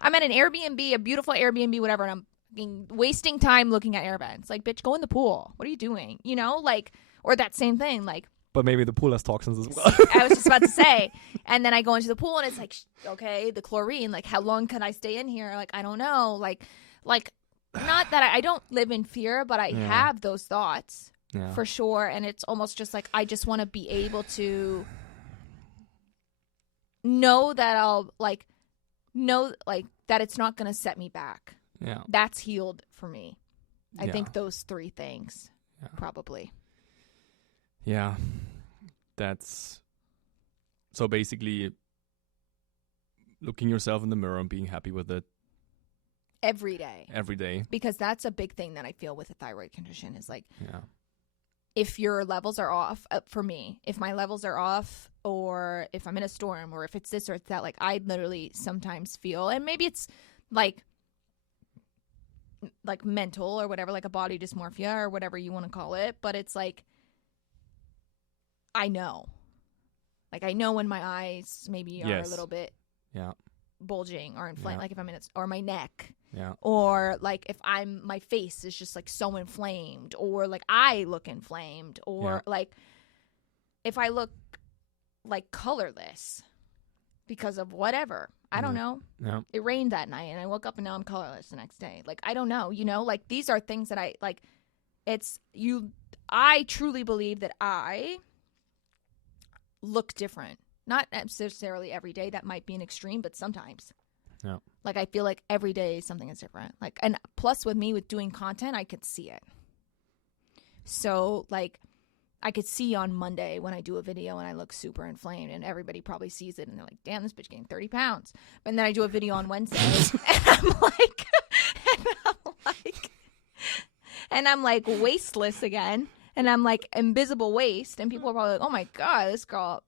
I'm at an Airbnb, a beautiful Airbnb, whatever, and I'm wasting time looking at air vents. Like, bitch, go in the pool. What are you doing? You know, like, or that same thing, like. But maybe the pool has toxins as well. I was just about to say. And then I go into the pool and it's like, okay, the chlorine, like, how long can I stay in here? Like, I don't know. Like, not that I don't live in fear, but I have those thoughts for sure. And it's almost just like, I just want to be able to know that that it's not going to set me back. Yeah. That's healed for me. I think those three things, probably. Yeah. That's so basically looking yourself in the mirror and being happy with it. Every day. Every day. Because that's a big thing that I feel with a thyroid condition is like, if your levels are off, for me, if my levels are off, or if I'm in a storm, or if it's this or it's that, like, I literally sometimes feel, and maybe it's like mental or whatever, like a body dysmorphia or whatever you want to call it, but it's like, I know. Like, I know when my eyes maybe are a little bit bulging or inflamed, like if I'm in it, or my neck. Yeah. Or like if my face is just like so inflamed, or like I look inflamed, or like if I look like colorless because of whatever. I don't know. Yeah. It rained that night and I woke up and now I'm colorless the next day. Like, I don't know, you know, like these are things that I like. I truly believe that I look different. Not necessarily every day. That might be an extreme, but sometimes. Yeah. Like, I feel like every day something is different. Like, and plus with me with doing content, I could see it. So, like, I could see on Monday when I do a video and I look super inflamed and everybody probably sees it and they're like, damn, this bitch gained 30 pounds. But then I do a video on Wednesday and I'm like wasteless again. And I'm like invisible waist. And people are probably like, oh my God, this girl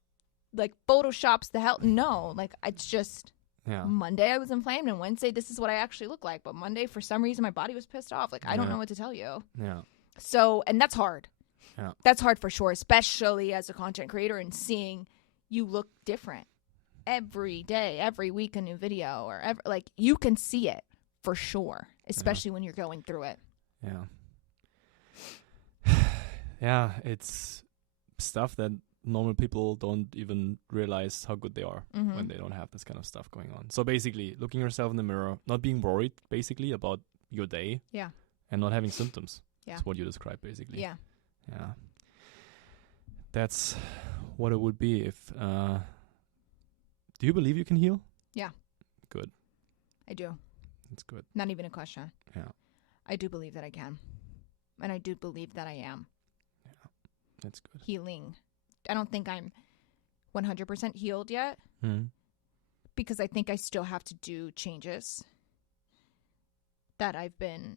like photoshops the hell. No, like, it's just Monday I was inflamed and Wednesday this is what I actually look like. But Monday, for some reason, my body was pissed off. Like, I don't know what to tell you. Yeah. So, and that's hard. Yeah. That's hard for sure, especially as a content creator and seeing you look different every day, every week, a new video, or like, you can see it for sure, especially when you're going through it. Yeah. Yeah, it's stuff that normal people don't even realize how good they are when they don't have this kind of stuff going on. So basically, looking yourself in the mirror, not being worried, basically, about your day. Yeah. And not having symptoms. Yeah. That's what you described, basically. Yeah. Yeah. That's what it would be if... do you believe you can heal? Yeah. Good. I do. That's good. Not even a question. Yeah. I do believe that I can. And I do believe that I am. Yeah. That's good. Healing. I don't think I'm 100% healed yet. Because I think I still have to do changes that I've been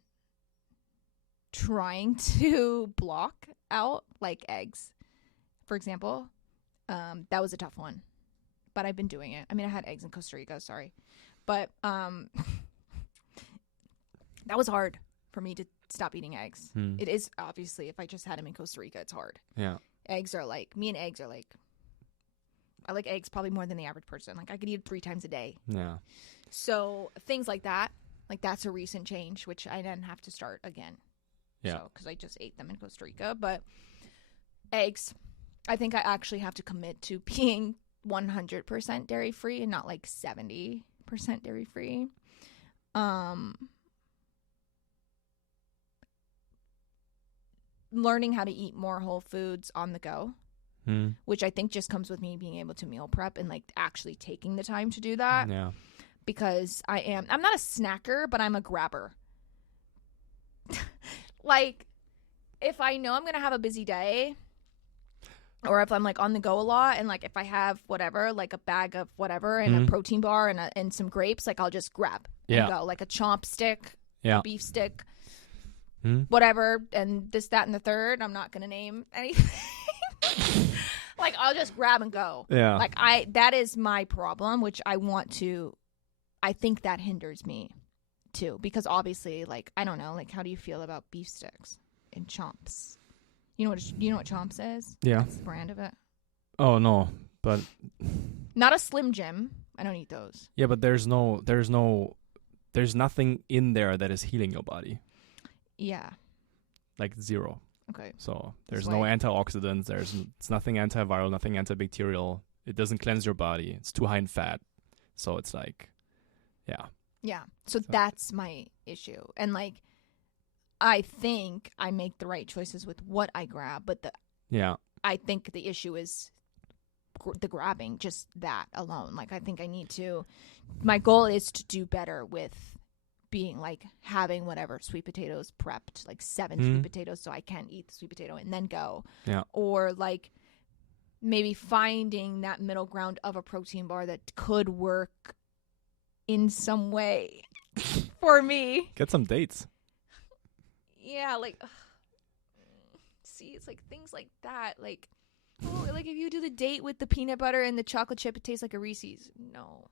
trying to block out, like eggs, for example. That was a tough one, but I've been doing it. I mean, I had eggs in Costa Rica, sorry. But that was hard for me to stop eating eggs. It is, obviously, if I just had them in Costa Rica, it's hard. Yeah. Eggs are like, I like eggs probably more than the average person. Like, I could eat 3 times a day. Yeah. So things like that, like, that's a recent change, which I then have to start again. Yeah. Because I just ate them in Costa Rica. But eggs, I think I actually have to commit to being 100% dairy free and not like 70% dairy free. Learning how to eat more whole foods on the go, which I think just comes with me being able to meal prep and like actually taking the time to do that. Yeah. Because I'm not a snacker, but I'm a grabber. Like, if I know I'm going to have a busy day, or if I'm like on the go a lot, and like if I have whatever, like a bag of whatever and a protein bar and some grapes, like I'll just grab and go, like a chomp stick, a beef stick, whatever, and this, that, and the third. I'm not going to name anything. Like, I'll just grab and go. Yeah. Like, that is my problem, which I think that hinders me too, because obviously, like, I don't know, like, how do you feel about beef sticks and chomps? You know what chomps is? Yeah. That's the brand of it. Oh no, but not a Slim Jim. I don't eat those. Yeah, but there's nothing in there that is healing your body. Yeah. Like zero. Okay. So there's no antioxidants. It's nothing antiviral, nothing antibacterial. It doesn't cleanse your body. It's too high in fat. So it's like, yeah. Yeah. So that's my issue. And like, I think I make the right choices with what I grab, but I think the issue is the grabbing, just that alone. Like, I think my goal is to do better with being like having whatever sweet potatoes prepped, like 7 sweet potatoes, so I can eat the sweet potato and then go. Yeah. Or like maybe finding that middle ground of a protein bar that could work in some way for me. Get some dates. Yeah, like, see, it's like things like that. Like, like if you do the date with the peanut butter and the chocolate chip, it tastes like a Reese's. No,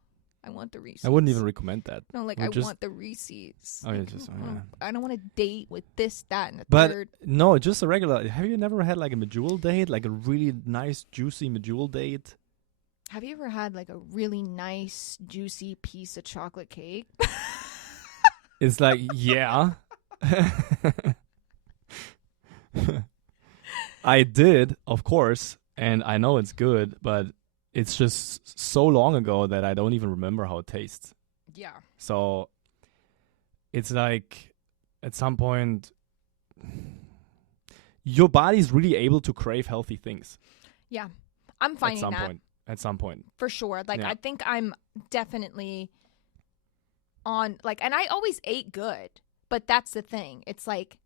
I want the Reese's. I wouldn't even recommend that. No, like, I want the Reese's. Oh, like, I don't want to date with this, that, and the third. But no, just a regular. Have you never had like a medjool date? Like a really nice, juicy medjool date? Have you ever had like a really nice, juicy piece of chocolate cake? It's like, yeah. I did, of course, and I know it's good, but it's just so long ago that I don't even remember how it tastes. Yeah. So it's like at some point your body's really able to crave healthy things. Yeah. I'm finding that. At some point. For sure. Like, I think I'm definitely on, like, and I always ate good, but that's the thing. It's like,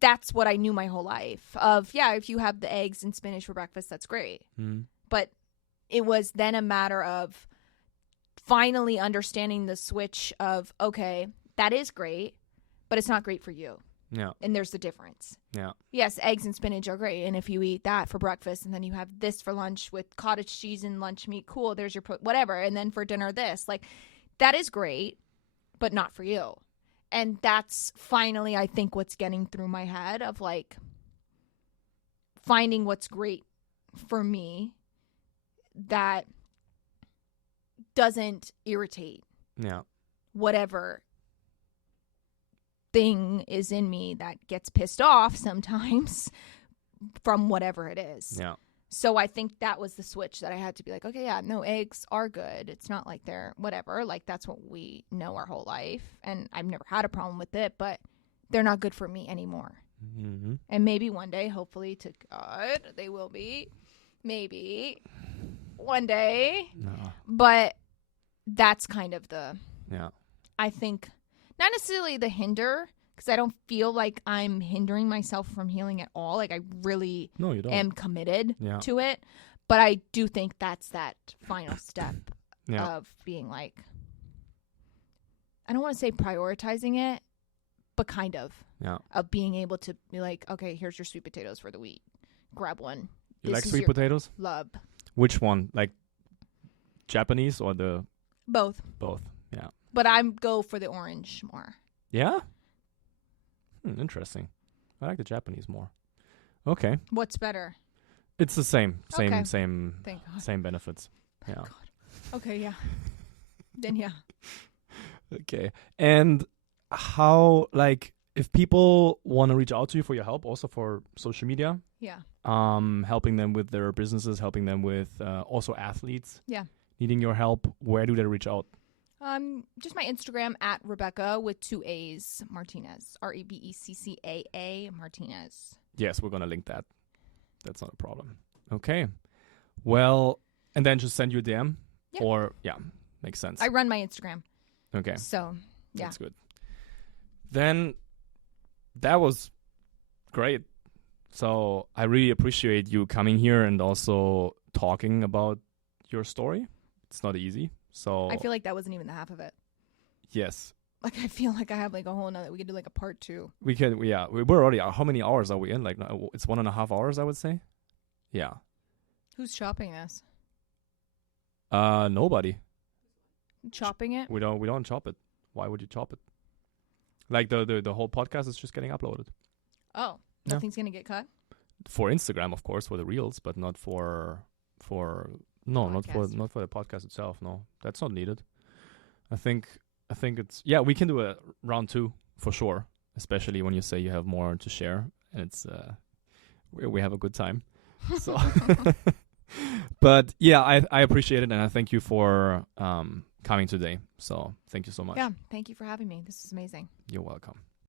that's what I knew my whole life of, if you have the eggs and spinach for breakfast, that's great. But it was then a matter of finally understanding the switch of, okay, that is great, but it's not great for you. Yeah. And there's the difference. Yeah. Yes, eggs and spinach are great. And if you eat that for breakfast and then you have this for lunch with cottage cheese and lunch meat, cool, there's your whatever. And then for dinner, this. Like, that is great, but not for you. And that's finally, I think, what's getting through my head of, like, finding what's great for me that doesn't irritate whatever thing is in me that gets pissed off sometimes from whatever it is. Yeah. So I think that was the switch that I had to be like, okay, no, eggs are good. It's not like they're whatever. Like, that's what we know our whole life. And I've never had a problem with it, but they're not good for me anymore. Mm-hmm. And maybe one day, hopefully to God, they will be. Maybe one day. No. But that's kind of the, I think, not necessarily the hinder, because I don't feel like I'm hindering myself from healing at all. Like, I really am committed to it. But I do think that's that final step of being like, I don't want to say prioritizing it, but kind of. Yeah. Of being able to be like, okay, here's your sweet potatoes for the week. Grab one. You like sweet potatoes? Love. Which one? Like Japanese or the? Both. Both, yeah. But I go for the orange more. Yeah? Interesting. I like the Japanese more. Okay. What's better? It's the same Thank God. Same benefits. Thank God. Okay, yeah. Then yeah. Okay. And how, like, if people want to reach out to you for your help, also for social media, Yeah. helping them with their businesses, helping them with also athletes, Yeah. needing your help, where do they reach out? Just my Instagram at Rebecca with 2 A's Martinez, REBECCAA Martinez. Yes, we're gonna link that. That's not a problem. Okay. Well, and then just send you a DM, or makes sense. I run my Instagram. Okay. So yeah, that's good. Then that was great. So I really appreciate you coming here and also talking about your story. It's not easy. So I feel like that wasn't even the half of it. Yes. Like I feel like I have like a whole nother. We could do like a part 2. We can. Yeah, we're already. How many hours are we in? Like it's 1.5 hours, I would say. Yeah. Who's chopping this? Nobody. Chopping it? We don't chop it. Why would you chop it? Like the whole podcast is just getting uploaded. Oh, nothing's gonna get cut? For Instagram, of course, for the reels, but not for not for the podcast itself. No, that's not needed. I think it's we can do a round 2 for sure, especially when you say you have more to share and it's we have a good time. So but I appreciate it, and I thank you for coming today. So thank you so much. Yeah, thank you for having me. This is amazing. You're welcome.